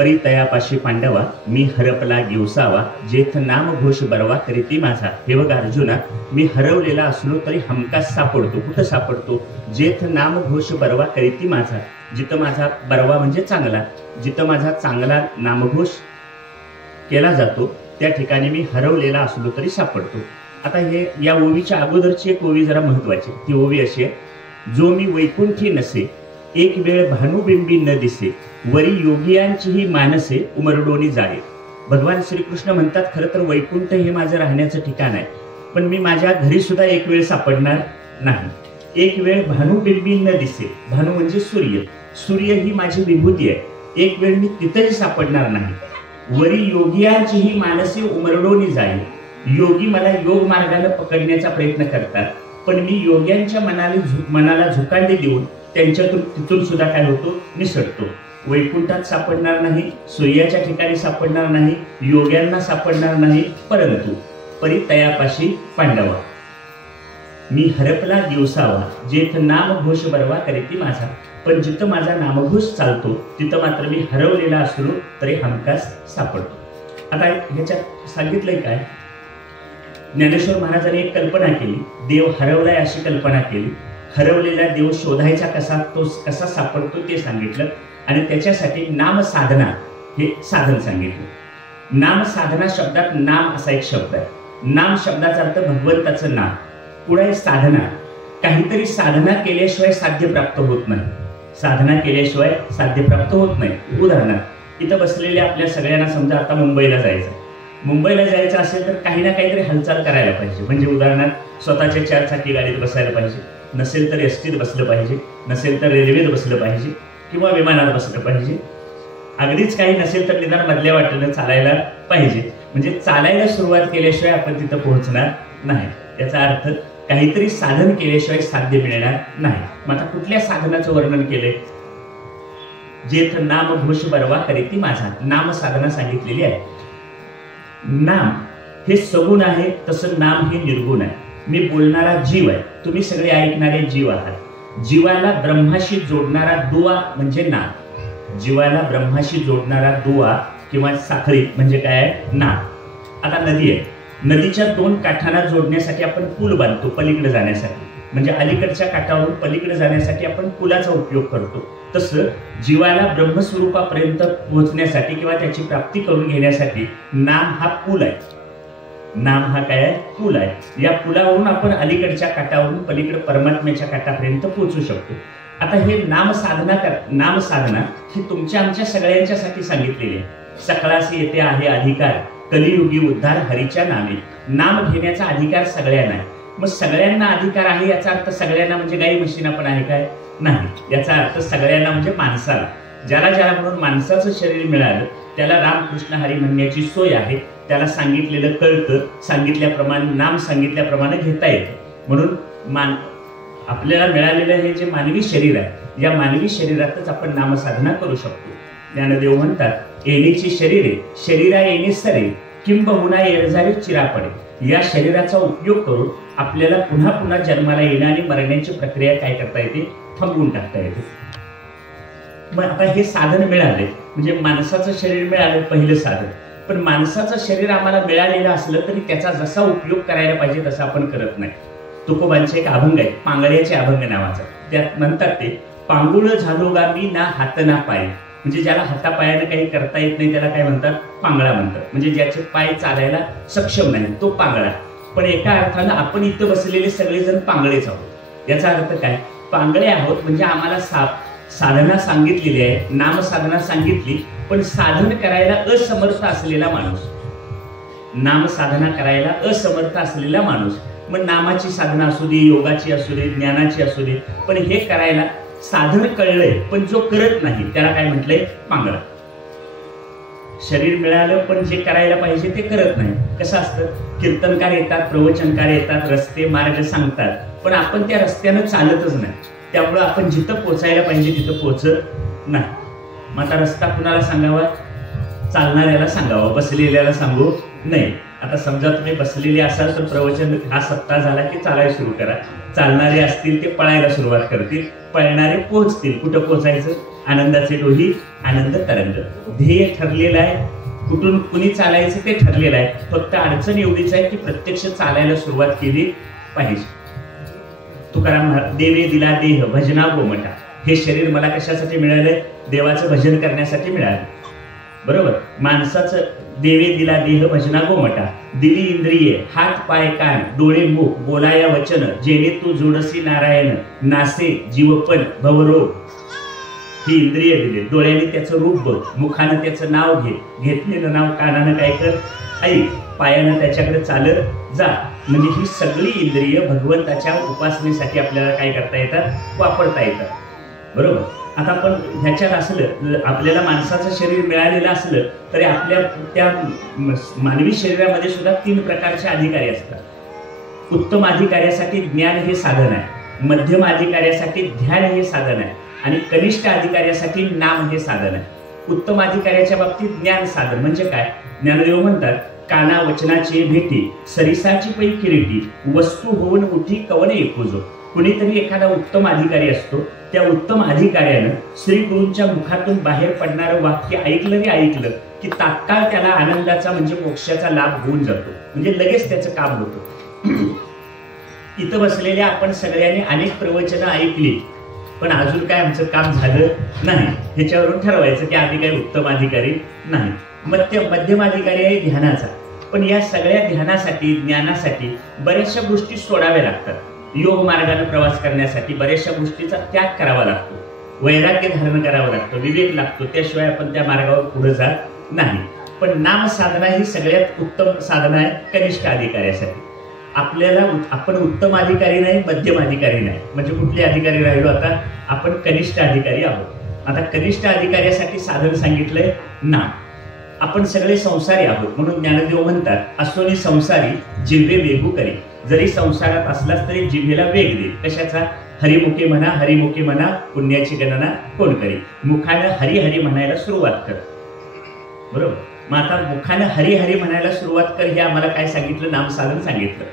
परी तयापाशी पांडवा मी हरपला दिवसावा जेथ नाम घोष बरवा करीती माझा. हे बघ अर्जुना, मी हरवलेला असलो तरी हमखास सापडतो. कुठं सापडतो? जेथ नाम घोष बरवा करीती माझा. जिथं माझा बरवा म्हणजे चांगला, जिथं माझा चांगला नामघोष केला जातो त्या ठिकाणी मी हरवलेला असलो तरी सापडतो. आता हे या ओवीच्या अगोदरची एक ओवी जरा महत्वाची. ती ओवी अशी आहे, जो मी वैकुंठी नसे एक वेळ भानुबिंबी न दिसे वरी योगियांचीही मानसे उमरडोनी जाळे. भगवान श्रीकृष्ण म्हणतात खरं तर वैकुंठ हे माझं राहण्याचं ठिकाण आहे, पण मी माझ्या घरी सुद्धा एक वेळ सापडणार नाही. एक वेळ भानुबिंबी न दिसे. भानू म्हणजे सूर्य. सूर्य ही माझी विभूती आहे. एक वेळ मी तिथेही सापडणार नाही. वरी योगियांचीही मानसे उमरडोनी जाळे. योगी मला योग मार्गाने पकडण्याचा प्रयत्न करतात, पण मी योग्यांच्या मनाला झुकांडी देऊन त्यांच्यातून तिथून सुद्धा काय होतो? निसटतो. वैकुंठात सापडणार नाही, सूर्याच्या ठिकाणी सापडणार नाही, योग्यांना सापडणार नाही, परंतु परी तयापाशी पांडवा मी हरपला दिवसावा जेथ नामघोष बरवा करीती माझा. पण जिथं माझा नामघोष चालतो तिथं मात्र मी हरवलेला असलो तरी हमखास सापडतो. आता ह्याच्यात सांगितलंय काय? ज्ञानेश्वर महाराजांनी एक कल्पना केली, देव हरवलाय अशी कल्पना केली. हरवलेला देव शोधायचा कसा, तो कसा सापडतो ते सांगितलं, आणि त्याच्यासाठी नाम साधना हे साधन सांगितलं. नाम साधना शब्दात नाम असा एक शब्द आहे. नाम शब्दाचा अर्थ भगवंताचं नाम. पुढे साधना, काहीतरी साधना केल्याशिवाय साध्य प्राप्त होत नाही. साधना केल्याशिवाय साध्य प्राप्त होत नाही. उदाहरणार्थ इथं बसलेल्या आपल्या सगळ्यांना समजा आता मुंबईला जायचं. मुंबईला जायचं असेल तर काही ना काहीतरी हालचाल करायला पाहिजे. म्हणजे उदाहरणार्थ स्वतःच्या 4 चाकी गाडीत बसायला पाहिजे, नसेल तर एसटीत बसलं पाहिजे, नसेल तर रेल्वेत बसलं पाहिजे किंवा विमानात बसलं पाहिजे. अगदीच काही नसेल तर निदान मधल्या वाटेनं चालायला पाहिजे. म्हणजे चालायला सुरुवात केल्याशिवाय आपण तिथं पोहोचणार नाही. याचा अर्थ काहीतरी साधन केल्याशिवाय साध्य मिळणार नाही. मग आता कुठल्या साधनाचं वर्णन केलंय? जेथ नाम घोष बरवा करीती माझा. नाम साधना सांगितलेली आहे. नाम हे सगुण आहे, तसं नाम हे निर्गुण आहे. मी बोलणारा जीव आहे, तुम्ही सगळे ऐकणारे जीव आहात. जीवाला ब्रह्माशी जोडणारा दुवा म्हणजे नाम. जीवाला ब्रह्माशी जोडणारा दुवा किंवा साखळी म्हणजे काय? नाम. आता नदी आहे, नदीच्या 2 काठांना जोडण्यासाठी आपण पूल बांधतो पलीकडे जाण्यासाठी. म्हणजे अलीकडच्या काठावरून पलीकडे जाण्यासाठी आपण पुलाचा उपयोग करतो. तसं जीवाला ब्रह्मस्वरूपापर्यंत पोहोचण्यासाठी किंवा त्याची प्राप्ती करून घेण्यासाठी नाम हा पूल आहे. नाम हा काय आहे? पूल आहे. या पुलावरून आपण अलीकडच्या काठावरून पलीकडे परमात्म्याच्या काठापर्यंत पोहोचू शकतो. आता हे नाम साधना ही तुमच्या आमच्या सगळ्यांच्यासाठी सांगितलेली आहे. सकळासी येथे आहे अधिकार, कलियुगी उद्धार हरीच्या नामे. नाम घेण्याचा अधिकार सगळ्यांना आहे. मग सगळ्यांना अधिकार आहे याचा अर्थ सगळ्यांना म्हणजे गाई म्हशींना पण आहे काय? नाही. याचा अर्थ सगळ्यांना म्हणजे माणसाला, ज्याला म्हणून माणसाचं शरीर मिळालं त्याला रामकृष्ण हरी म्हणण्याची सोय आहे. त्याला सांगितलेलं कळतं, सांगितल्याप्रमाणे नाम सांगितल्याप्रमाणे घेता येतं. म्हणून आपल्याला मिळालेलं हे जे मानवी शरीर आहे, या मानवी शरीरातच आपण नामसाधना करू शकतो. ज्ञानदेव म्हणतात, येणेची शरीरे शरीरा येणे सरे किंबहुना येरझारी चिरा पडे. या शरीराचा उपयोग करून आपल्याला पुन्हा पुन्हा जन्माला येणं आणि मरण्याची प्रक्रिया काय करता येते? थांबवून टाकता येते. मग आता हे साधन मिळाले म्हणजे माणसाचं शरीर मिळालं पहिलं साधन. पण माणसाचं शरीर आम्हाला मिळालेलं असलं तरी त्याचा जसा उपयोग करायला पाहिजे तसा आपण करत नाही. तुकोबांचे एक अभंग आहे, पांगळ्याचे अभंग नावाचा. त्यात म्हणतात ते, पांगुळ झालो गा मी ना हात ना पाय. म्हणजे ज्याला हातापायानं काही करता येत नाही त्याला काय म्हणतात? पांगळा म्हणतात. म्हणजे ज्याचे पाय चालायला सक्षम नाही तो पांगळा. पण एका अर्थानं आपण इथं बसलेले सगळेजण पांगळेच आहोत. याचा अर्थ काय? पांगळे आहोत म्हणजे आम्हाला साधना सांगितलेली आहे, नाम साधना सांगितली, पण साधन करायला असमर्थ असलेला माणूस, नाम साधना करायला असमर्थ असलेला माणूस. मग नामाची साधना असू दे, योगाची असू दे, ज्ञानाची असू दे, पण हे करायला साधन कळलंय पण जो करत नाही त्याला काय म्हटलंय? पांगळा. शरीर मिळालं पण जे करायला पाहिजे ते करत नाही. कसं असतं? कीर्तनकार येतात, प्रवचनकार येतात, रस्ते मार्ग सांगतात, पण आपण त्या रस्त्यानं चालतच नाही. त्यामुळं आपण जिथं पोचायला पाहिजे तिथं पोचत नाही. मग आता रस्ता कुणाला सांगावा? चालणाऱ्याला सांगावा, बसलेल्याला सांगू नाही. आता समजा तुम्ही बसलेले असाल तर प्रवचन हा सप्ताह झाला की चालायला सुरू करा. चालणारे असतील ते पळायला सुरुवात करतील, पळणारे पोहोचतील. कुठं पोहोचायचं? आनंदाचे डोही आनंद तरंग. ध्येय ठरलेलं आहे, कुठून कुणी चालायचं ते ठरलेलं आहे. फक्त अडचण एवढीच आहे की प्रत्यक्ष चालायला सुरुवात केली पाहिजे. तुकाराम देवे दिला देह भजना गोमटा. हे शरीर मला कशासाठी मिळालंय? देवाचं भजन करण्यासाठी मिळालं. बरोबर. माणसाचं देवे दिला देह भजना गोमटा. दिली इंद्रिये हात पाय कान डोळे मुख बोलाया वचन. जेणे तू जोडसी नारायण नासे जीवपण भवरोग. ही इंद्रिय दिली. डोळ्याने त्याचं रूप बघ, मुखानं त्याचं नाव घे, घेतलेलं नाव कानानं काय कर ऐक, पायानं त्याच्याकडे चालत जा. म्हणजे ही सगळी इंद्रिय भगवंताच्या उपासनेसाठी आपल्याला काय करता येतात? वापरता येतात. बरोबर. आता आपण ह्याच्यात असलं, आपल्याला माणसाचं शरीर मिळालेलं असलं तरी आपल्या त्या मानवी शरीरामध्ये सुद्धा 3 प्रकारचे अधिकारी असतात. उत्तम अधिकाऱ्यासाठी ज्ञान हे साधन आहे, मध्यम अधिकाऱ्यासाठी ध्यान हे साधन आहे आणि कनिष्ठ अधिकाऱ्यासाठी नाम हे साधन आहे. उत्तम अधिकाऱ्याच्या बाबतीत ज्ञान साधन म्हणजे काय? ज्ञानदेव म्हणतात, काना वचनाची भेटी सरिसाची पै किरीटी वस्तू होऊन उठी कवने एकूजो. कुणीतरी एखादा उत्तम अधिकारी असतो, त्या उत्तम अधिकाऱ्यानं श्री गुरूंच्या मुखातून बाहेर पडणारं वाक्य ऐकलं ऐकलं की तात्काळ त्याला आनंदाचा म्हणजे मोक्षाचा लाभ होऊन जातो. म्हणजे लगेच त्याचं काम होतं. इथं बसलेल्या आपण सगळ्यांनी अनेक प्रवचनं ऐकली, पण अजून काय आमचं काम झालं नाही. ह्याच्यावरून ठरवायचं की अधिकारी उत्तम अधिकारी नाही. मध्यम अधिकारी आहे ध्यानाचा. पण या सगळ्या ध्यानासाठी ज्ञानासाठी बऱ्याचशा गोष्टी सोडाव्या लागतात. योग मार्गाने प्रवास करण्यासाठी बऱ्याचशा गोष्टीचा त्याग करावा लागतो, वैराग्य धारण करावं लागतं, विवेक लागतो. त्याशिवाय आपण त्या मार्गावर पुढे जात नाही. पण नाम साधना ही सगळ्यात उत्तम साधना आहे कनिष्ठ अधिकाऱ्यासाठी. आपल्याला आपण उत्तम अधिकारी नाही, मध्यम अधिकारी नाही. म्हणजे कुठले अधिकारी राहिलो? आता आपण कनिष्ठ अधिकारी आहोत. आता कनिष्ठ अधिकाऱ्यासाठी साधन सांगितलंय नाम. आपण सगळे संसारी आहोत म्हणून ज्ञानदेव म्हणतात, असोनी संसारी जिव्हे वेगू करी. जरी संसारात असलास तरी जिव्हेला वेग दे. कशाचा? हरिमुखे म्हणा, हरिमुखे म्हणा, पुण्याची गणना कोण करी. मुखानं हरी हरी म्हणायला सुरुवात कर. बरोबर. मग आता मुखानं हरी हरी म्हणायला सुरुवात कर हे आम्हाला काय सांगितलं? नाम साधन सांगितलं.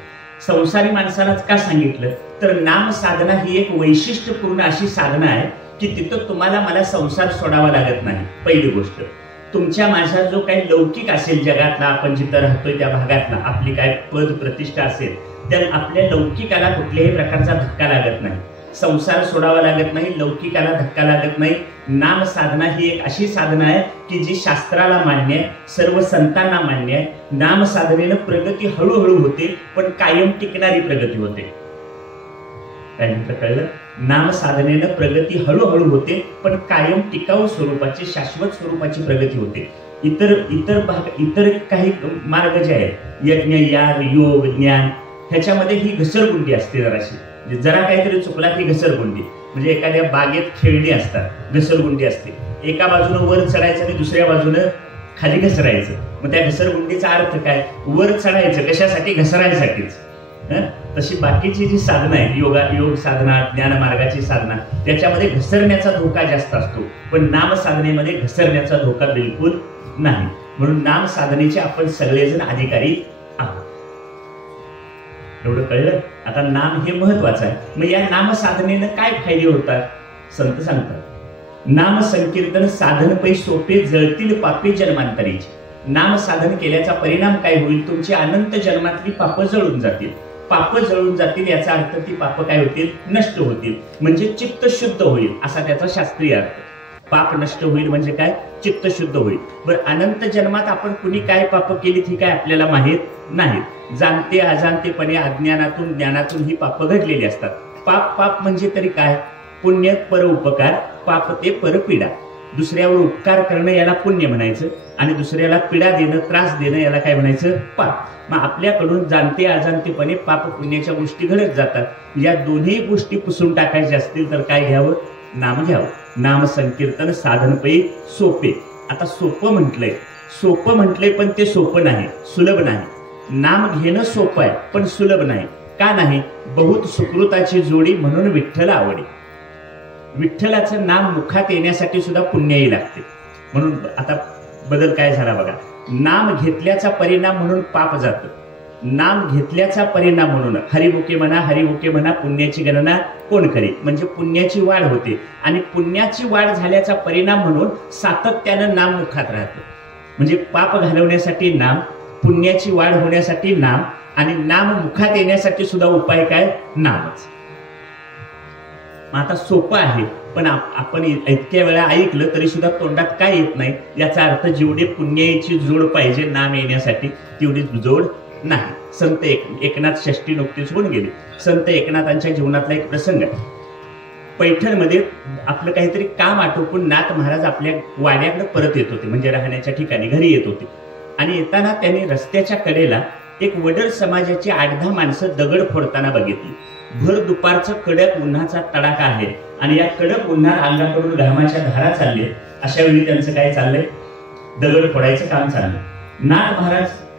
संसारी माणसालाच का सांगितलं? तर नाम साधना ही एक वैशिष्ट्यपूर्ण अशी साधना आहे की तिथं तुम्हाला मला संसार सोडावा लागत नाही. पहिली गोष्ट, तुमच्या माझ्या जो काही लौकिक असेल जगातला, आपण जिथं राहतोय त्या भागातला, आपली काय पद प्रतिष्ठा असेल, तर आपल्या लौकिकाला कुठल्याही प्रकारचा धक्का लागत नाही. संसार सोडावा लागत नाही, लौकिकाला धक्का लागत नाही. नाम साधना ही एक अशी साधना आहे की जी शास्त्राला मान्य आहे, सर्व संतांना मान्य आहे. नाम साधनेनं प्रगती हळूहळू होते, पण कायम टिकणारी प्रगती होते. काय म्हटलं? कळलं? नाम साधनेनं प्रगती हळूहळू होते, पण कायम टिकाऊ स्वरूपाची शाश्वत स्वरूपाची प्रगती होते. इतर काही मार्ग जे आहेत, यज्ञ याग योग ज्ञान, ह्याच्यामध्ये ही घसरगुंडी असते. जराशी जरा काहीतरी चुकला की घसरगुंडी. म्हणजे एखाद्या बागेत खेळणी असतात, घसरगुंडी असते. एका बाजूनं वर चढायचं आणि दुसऱ्या बाजूनं खाली घसरायचं. मग त्या घसरगुंडीचा अर्थ काय? वर चढायचं कशासाठी? घसरायसाठीच. तशी बाकीची जी साधना आहे, योग साधना, ज्ञान मार्गाची साधना, त्याच्यामध्ये घसरण्याचा धोका जास्त असतो. पण नाम साधनेमध्ये घसरण्याचा धोका बिलकुल नाही. म्हणून नाम साधनेचे आपण सगळेजण अधिकारी आहोत. एवढं कळलं? आता नाम हे महत्वाचं आहे. मग या नाम साधनेनं काय फायदे होतात? संत सांगतात, नाम संकीर्तन साधन पै सोपे जळतील पापे जन्मांतरीची. नाम साधन केल्याचा परिणाम काय होईल? तुमची अनंत जन्मातली पापं जळून जातील. पाप जळून जातील याचा अर्थ ती पाप काय होतील? नष्ट होतील. म्हणजे चित्त शुद्ध होईल असा त्याचा शास्त्रीय अर्थ. पाप नष्ट होईल म्हणजे काय? चित्त शुद्ध होईल. बरं, अनंत जन्मात आपण कुणी काय पाप केली ही काय आपल्याला माहित नाही. जाणते अजाणतेपणे अज्ञानातून ज्ञानातून ही पाप घडलेली असतात. पाप म्हणजे तरी काय? पुण्य पर उपकार, पाप ते पर पीडा. दुसऱ्यावर उपकार करणं याला पुण्य म्हणायचं आणि दुसऱ्याला पीडा देणं, त्रास देणं याला काय म्हणायचं? पाप. मग आपल्याकडून जाणते अजाणतेपणे पाप पुण्याच्या गोष्टी घडत जातात. या दोन्ही गोष्टी पुसून टाकायच्या असतील तर काय घ्यावं? नाम घ्यावं. नाम संकीर्तन साधनपै सोपे. आता सोपं म्हटलंय पण ते सोपं नाही, सुलभ नाही. नाम घेणं सोपं आहे पण सुलभ नाही. का नाही? बहुत सुकृताची जोडी म्हणून विठ्ठल आवडी. विठ्ठलाचं नाम मुखात येण्यासाठी सुद्धा पुण्याही लागते. म्हणून आता बदल काय झाला बघा. नाम घेतल्याचा परिणाम म्हणून पाप जातं. नाम घेतल्याचा परिणाम म्हणून हरिमुखे म्हणा पुण्याची गणना कोण करी, म्हणजे पुण्याची वाढ होते आणि पुण्याची वाढ झाल्याचा परिणाम म्हणून सातत्यानं नाम मुखात राहतं. म्हणजे पाप घालवण्यासाठी नाम, पुण्याची वाढ होण्यासाठी नाम आणि नाम मुखात येण्यासाठी सुद्धा उपाय काय? नामच. आता सोपं आहे, पण आपण इतक्या वेळा ऐकलं तरी सुद्धा तोंडात काय येत नाही. याचा अर्थ जेवढी पुण्याची जोड पाहिजे नाम येण्यासाठी तेवढी जोड नाही. संत एकनाथ षष्ठी नुकतीच होऊन गेली. संत एकनाथांच्या जीवनातला एक प्रसंग आहे. पैठणमध्ये आपलं काहीतरी काम आटोपून नाथ महाराज आपल्या वाड्याकडे परत येत होते, म्हणजे राहण्याच्या ठिकाणी घरी येत होते. आणि येताना त्यांनी रस्त्याच्या कडेला एक वडर समाजाची 8-10 माणसं दगड फोडताना बघितली. भर दुपारचं कडक उन्हाचा तडाखा आहे आणि या कडक उन्हात अंगाकडून घामाच्या धारा चालले. अशा वेळी त्यांचं काय चाललंय? दगड फोडायचं काम चाललंय.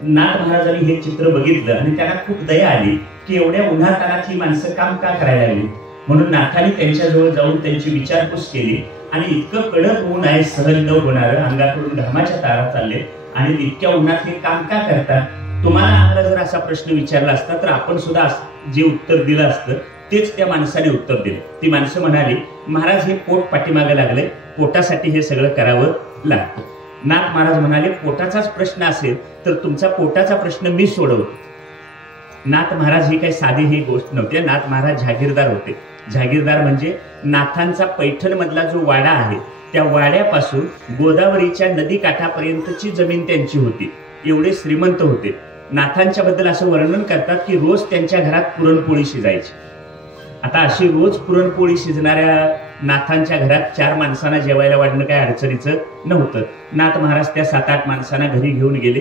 नाथ महाराजांनी हे चित्र बघितलं आणि त्यांना खूप दया आली की एवढ्या उन्हातानात ही माणसं काम का करायला लागली. म्हणून नाथांनी त्यांच्याजवळ जाऊन त्यांची विचारपूस केली आणि इतकं कडक ऊन आहे, सहन न होणारं, अंगाकडून घामाच्या तारा चालले आणि इतक्या उन्हात हे काम का करता? तुम्हाला आम्हाला जर असा प्रश्न विचारला असता तर आपण सुद्धा जे उत्तर दिलं असतं तेच त्या माणसाने उत्तर दिलं. ती माणसं म्हणाली, महाराज हे पोट पाठीमागे लागले, पोटासाठी हे सगळं करावं लागतं. नाथ महाराज म्हणाले, पोटाचाच प्रश्न असेल तर तुमचा पोटाचा प्रश्न मी सोडवतो. नाथ महाराज ही काही साधी ही गोष्ट नव्हती. नाथ महाराज जहागीरदार होते. जहागीरदार म्हणजे नाथांचा पैठण मधला जो वाडा आहे त्या वाड्यापासून गोदावरीच्या नदी काठापर्यंतची जमीन त्यांची होती. एवढे श्रीमंत होते. नाथांच्या बद्दल असं वर्णन करतात की रोज त्यांच्या घरात पुरणपोळी शिजायची. आता अशी रोज पुरणपोळी शिजणाऱ्या नाथांच्या घरात 4 माणसांना जेवायला वाढणं काही अडचणीचं नव्हतं. नाथ महाराज त्या 7-8 माणसांना घरी घेऊन गेले.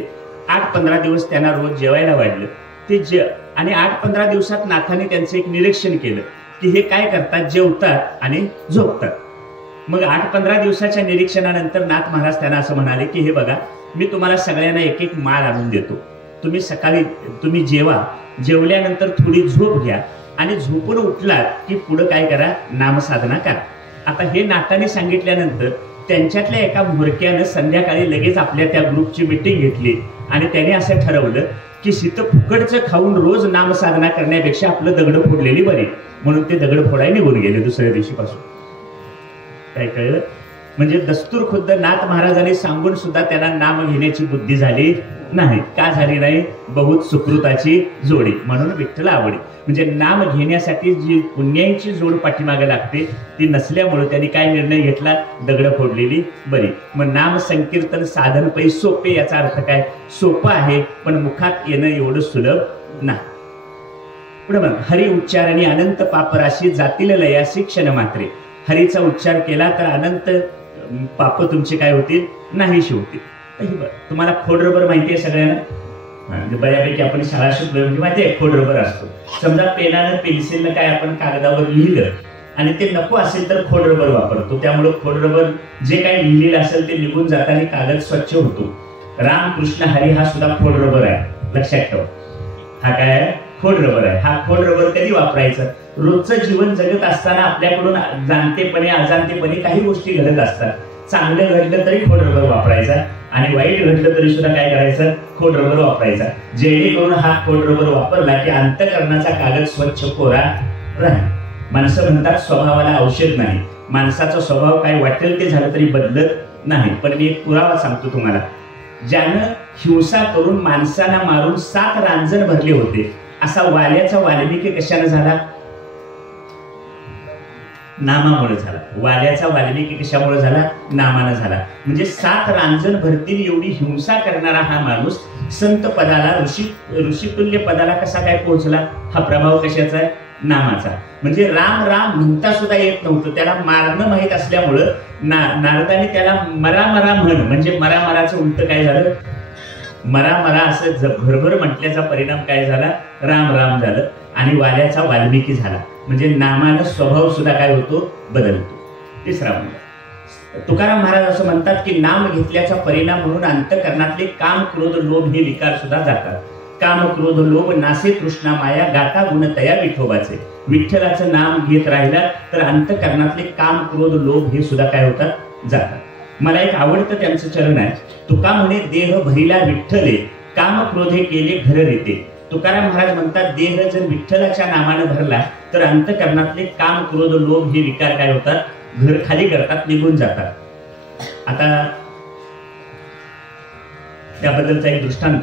8-15 दिवस त्यांना रोज जेवायला वाढलं. ते आणि 8-15 दिवसात नाथांनी त्यांचं एक निरीक्षण केलं की हे काय करतात? जेवतात आणि झोपतात. मग 8-15 दिवसाच्या निरीक्षणानंतर नाथ महाराज त्यांना असं म्हणाले की हे बघा, मी तुम्हाला सगळ्यांना एक माळ आणून देतो. तुम्ही सकाळी तुम्ही जेवल्यानंतर थोडी झोप घ्या आणि झोपून उठलात की पुढे काय करा? नामसाधना करा. आता हे नाथांनी सांगितल्यानंतर त्यांच्यातल्या एका म्होरक्यानं संध्याकाळी लगेच आपल्या त्या ग्रुपची मीटिंग घेतली आणि त्याने असं ठरवलं की शीतं फुकटचं खाऊन रोज नामसाधना करण्यापेक्षा आपलं दगड फोडलेली बरी. म्हणून ते दगड फोडायला निघून गेले दुसऱ्या दिवशीपासून. काय कळलं? म्हणजे दस्तूर खुद्द नाथ महाराजांनी सांगून सुद्धा त्यांना नाम घेण्याची बुद्धी झाली नाही. का झाली नाही? बहुत सुकृताची जोडी, म्हणून विठ्ठल आवडी. म्हणजे नाम घेण्यासाठी जी पुण्याची जोड पाठीमागे लागते ती नसल्यामुळे त्यांनी काय निर्णय घेतला? दगड फोडलेली बरी. मग नाम संकीर्तन साधन पै सोपे. याचा अर्थ काय? सोपं आहे पण मुखात येणं एवढं सुलभ नाही. पुढे मग हरी उच्चारणी अनंत पापराशी जातील लयासी क्षण मात्रे. हरीचा उच्चार केला तर अनंत पाप तुमचे काय होतील? नाहीशी होतील. तुम्हाला खोड रबर माहिती आहे सगळ्यांना? बऱ्यापैकी आपण शाळा शिकलो म्हणजे माहिती आहे खोड रबर असतो. समजा पेनानं पेन्सिलनं काय आपण कागदावर लिहिलं आणि ते नको असेल तर खोड रबर वापरतो. त्यामुळे खोड रबर जे काही लिहिलेलं असेल ते निघून जाताना कागद स्वच्छ होतो. राम कृष्ण हरी हा सुद्धा खोड रबर आहे, लक्षात ठेवा. हा काय आहे? खोड रबर आहे. हा खोड रबर कधी वापरायचा? रोजचं जीवन जगत असताना आपल्याकडून जाणतेपणे अजाणतेपणे काही गोष्टी घडत असतात. चांगलं घडलं तरी खोड रबर वापरायचा आणि वाईट घडलं तरी सुद्धा काय करायचं? खोड रबर वापरायचा. जेणेकरून हा खोड रबर वापरला की अंतःकरणाचा कागद स्वच्छ कोरा राहील. माणसं म्हणतात स्वभावाला औषध नाही. माणसाचा स्वभाव काय वाटेल ते झालं तरी बदलत नाही. पण मी एक पुरावा सांगतो तुम्हाला. ज्यानं हिंसा करून माणसांना मारून 7 रांजण भरले होते असा वाल्याचा वाल्मिकी कशाने झाला? नामामुळे झाला. वाल्याचा वाल्मिकी कशामुळे झाला? नामानं झाला. म्हणजे 7 रांजण भरतील एवढी हिंसा करणारा हा माणूस संत पदाला ऋषितुल्य पदाला कसा काय पोहोचला? हा प्रभाव कशाचा आहे? नामाचा. म्हणजे राम राम म्हणता सुद्धा येत नव्हतं. त्याला मारणं माहीत असल्यामुळं नारदाने त्याला मरा मरा म्हण, म्हणजे मरा मराचं उलट काय झालं? मरा मरा असं भरभर म्हटल्याचा परिणाम काय झाला? राम राम झालं आणि वाल्याचा वाल्मिकी झाला. म्हणजे नामानं स्वभाव सुद्धा काय होतो? बदलतो. तिसरा मुद्दा, तुकाराम महाराज असं म्हणतात की नाम घेतल्याचा परिणाम म्हणून अंतःकरणातले काम क्रोध लोभ हे विकार सुद्धा जातात. काम क्रोध लोभ नासे तृष्णा माया गाता गुण तया विठोबाचे. विठ्ठलाचं नाम घेत राहिला तर अंतःकरणातले काम क्रोध लोभ हे सुद्धा काय होतात? जातात. मला एक आवडतं त्यांचं चरण आहे. तुका म्हणे देह भरिला विठ्ठले काम क्रोधे केले घर रीते. तुकाराम महाराज म्हणतात, देह जर विठ्ठलाच्या नामानं भरला तर अंतःकरणातले काम, क्रोध, लोभ हे विकार काय होतात, घर खाली करतात, निघून जातात. आता त्याबद्दलचा एक दृष्टांत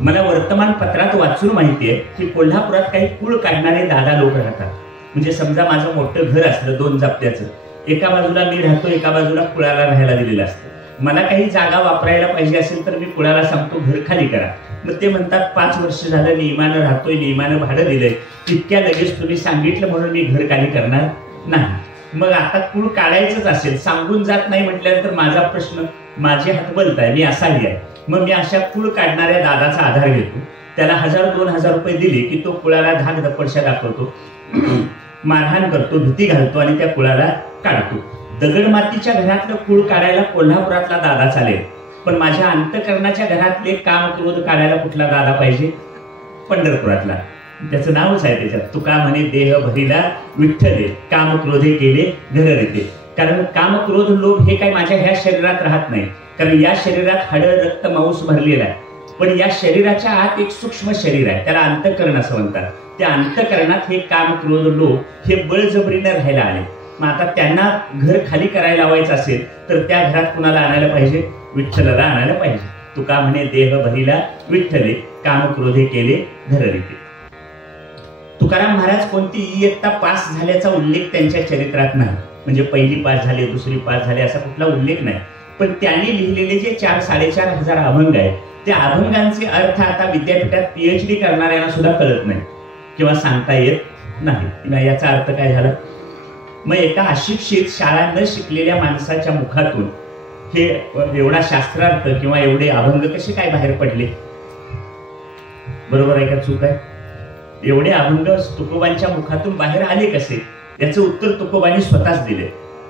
मला वर्तमानपत्रात वाचून माहिती आहे की कोल्हापुरात काही कुळ काढणारे दादा लोक राहतात. म्हणजे समजा माझं मोठं घर असलं 2 जप्त्याचं, एका बाजूला मी राहतो, एका बाजूला कुळाला राहायला दिलेलं असतं. मला काही जागा वापरायला पाहिजे असेल तर मी कुळाला सांगतो घर खाली करा. मग ते म्हणतात 5 वर्ष झालं नियमानं राहतोय, नियमानं भाडं दिलंय, इतक्या लगेच तुम्ही सांगितलं म्हणून मी घर खाली करणार नाही. मग आता कुळ काढायचंच असेल, सांगून जात नाही म्हटल्यानंतर माझा प्रश्न, माझे हात बलताय, मी असाही आहे. मग मी अशा कुळ काढणाऱ्या दादाचा आधार घेतो, त्याला 1000-2000 रुपये दिले की तो कुळाला धाक दपडशा दाखवतो, मारहाण करतो, भीती घालतो आणि त्या कुळाला काढतो. दगडमातीच्या घरातलं कुळ काढायला कोल्हापुरातला दादा चालेल, पण माझ्या अंतःकरणाच्या घरातले काम, क्रोध काढायला कुठला दादा पाहिजे? पंढरपुरातला. त्याचं नावच आहे त्याच्यात, तुका म्हणे देह भरिला विठ्ठले, काम क्रोधे केले घर रीते. कारण काम, क्रोध, लोभ हे काय माझ्या ह्या शरीरात राहत नाही, कारण या शरीरात हाडं, रक्त, मांस भरलेला आहे. पण या शरीराच्या आत एक सूक्ष्म शरीर आहे, त्याला अंतःकरण असं म्हणतात. त्या अंतःकरणात हे काम, क्रोध, लोभ हे बळजबरीने राहायला आले. मग आता त्यांना घर खाली करायला लावायचं असेल तर त्या घरात कुणाला आणायला पाहिजे? विठ्ठलाला आणायला पाहिजे. तुका म्हणे देह भरिला विठ्ठले, काम क्रोधे केले घर रीते. तुकाराम महाराज कोणती इयत्ता पास झाल्याचा उल्लेख त्यांच्या चरित्रात नाही. म्हणजे पहिली पास झाले, दुसरी पास झाले असा कुठला उल्लेख नाही. पण त्यांनी लिहिलेले जे 4-4.5 हजार अभंग आहेत, त्या अभंगांचे अर्थ आता विद्यापीठात PhD करणाऱ्यांना सुद्धा कळत नाही किंवा सांगता येत नाही. याचा अर्थ काय झाला? मग एका अशिक्षित, शाळा न शिकलेल्या माणसाच्या मुखातून हे एवढा शास्त्रार्थ किंवा एवढे अभंग कसे काय बाहेर पडले? बरोबर आहे का चूक आहे? एवढे अभंग तुकोबांच्या मुखातून बाहेर आले कसे? याचं उत्तर तुकोबांनी स्वतःच दिले.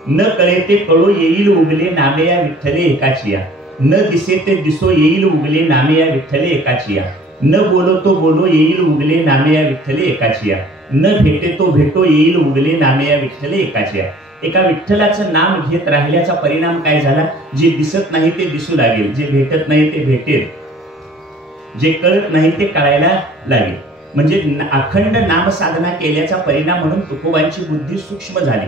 न कळे ते कळो येईल उगले नामे या विठ्ठले एकाचिया, न दिसे ते दिसो येईल उगले नामे या विठ्ठले एकाचिया, न बोलो तो बोलो येईल उगले नामे या विठ्ठले एकाचिया, न भेटे तो भेटो येईल उगले नामे या विठ्ठले एकाचिया. एका विठ्ठलाचं नाम घेत राहिल्याचा परिणाम काय झाला? जे दिसत नाही ते दिसू लागेल, जे भेटत नाही ते भेटेल, जे कळत नाही ते कळायला लागेल. म्हणजे अखंड नाम साधना केल्याचा परिणाम म्हणून तुकोबांची बुद्धी सूक्ष्म झाली.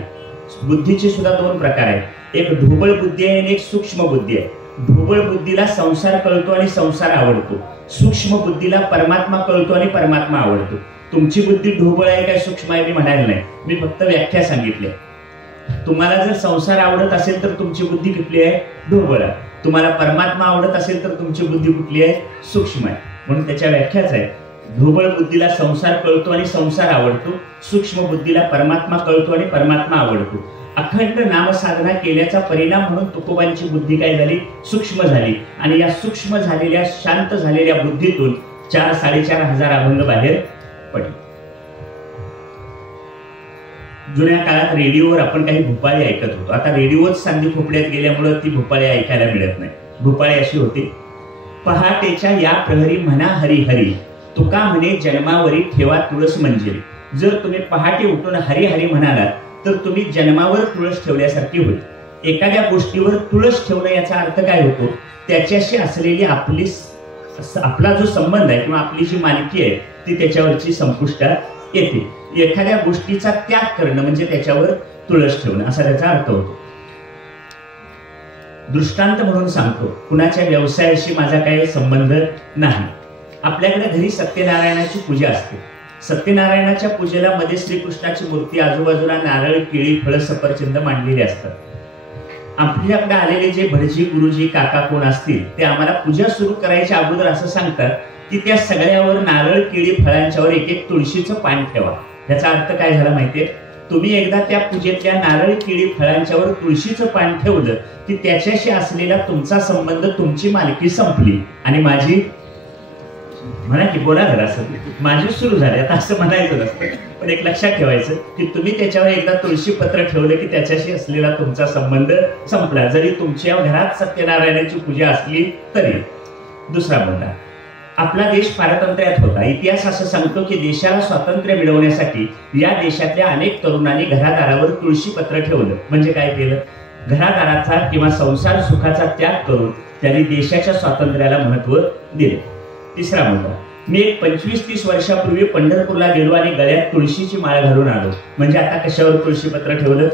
बुद्धीचे सुद्धा 2 प्रकार आहेत, एक ढोबळ बुद्धी आहे आणि एक सूक्ष्म बुद्धी आहे. ढोबळ बुद्धीला संसार कळतो आणि संसार आवडतो, सूक्ष्म बुद्धीला परमात्मा कळतो आणि परमात्मा आवडतो. तुमची बुद्धी ढोबळ आहे काय सूक्ष्म आहे मी म्हणायला नाही, मी फक्त व्याख्या सांगितली. तुम्हाला जर संसार आवडत असेल तर तुमची बुद्धी कुठली आहे? ढोबळ आहे. तुम्हाला परमात्मा आवडत असेल तर तुमची बुद्धी कुठली आहे? सूक्ष्म आहे. म्हणून त्याच्या व्याख्याच आहे, ढोबळ बुद्धीला संसार कळतो आणि संसार आवडतो, सूक्ष्म बुद्धीला परमात्मा कळतो आणि परमात्मा आवडतो. अखंड नामसाधना केल्याचा परिणाम म्हणून तुकोबांची बुद्धी काय झाली? सूक्ष्म झाली. आणि या सूक्ष्म झालेल्या, शांत झालेल्या बुद्धीतून 4-4.5 हजार अभंग बाहेर पडले. जुन्या काळात रेडिओवर आपण काही भूपाळी ऐकत होतो. आता रेडिओच सांदी खोपड्यात गेल्यामुळे ती भूपाळी ऐकायला मिळत नाही. भूपाळी अशी होती, पहाटेच्या या प्रहरी म्हणा हरी हरी, तुका म्हणे जन्मावरी ठेवा तुळस मंजिरी. जर तुम्ही पहाटे उठून हरी हरी म्हणालात तर तुम्ही जन्मावर तुळस ठेवल्यासारखी होईल. एखाद्या गोष्टीवर तुळस ठेवणं याचा अर्थ काय होतो? त्याच्याशी असलेली आपला जो संबंध आहे किंवा आपली जी मालकी आहे ती त्याच्यावरची संपुष्टात येते. एखाद्या गोष्टीचा त्याग करणं म्हणजे त्याच्यावर तुळस ठेवणं असा त्याचा अर्थ होतो. दृष्टांत म्हणून सांगतो, कुणाच्या व्यवसायाशी माझा काही संबंध नाही. आपल्याकडे घरी सत्यनारायणाची पूजा असते. सत्यनारायणाच्या पूजेला मध्ये श्रीकृष्णाची मूर्ती, आजूबाजूला नारळ, केळी, फळ, सफरचंद मांडलेले असतात. आपल्याकडे आलेले जे भटजी, गुरुजी, काका कोण असतील ते आम्हाला पूजा सुरू करायच्या अगोदर असं सांगतात की त्या सगळ्यावर नारळ, केळी, फळांच्यावर एक तुळशीचं पान ठेवा. याचा अर्थ काय झाला माहितीये? तुम्ही एकदा त्या पूजेतल्या नारळ, केळी, फळांच्यावर तुळशीचं पान ठेवलं की त्याच्याशी असलेला तुमचा संबंध, तुमची मालकी संपली आणि माझी म्हणा की बोला जरा असं माझी सुरू झाली. आता असं म्हणायचं नसतं, पण एक लक्षात ठेवायचं की तुम्ही त्याच्यावर एकदा तुळशी पत्र ठेवलं की त्याच्याशी असलेला तुमचा संबंध संपला, जरी तुमच्या घरात सत्यनारायणाची पूजा असली तरी. दुसरा मुद्दा, आपला देश पारतंत्र्यात होता. इतिहास असं सांगतो की देशाला स्वातंत्र्य मिळवण्यासाठी या देशातल्या अनेक तरुणांनी घरादारावर तुळशी पत्र ठेवलं. म्हणजे काय केलं? घरादाराचा किंवा संसार सुखाचा त्याग करून त्यांनी देशाच्या स्वातंत्र्याला महत्व दिले. तिसरा मुद्दा, मी एक 25-30 वर्षापूर्वी पंढरपूरला गेलो आणि गळ्यात तुळशीची माळ घालून आलो. म्हणजे आता कशावर तुळशीपत्र ठेवलं?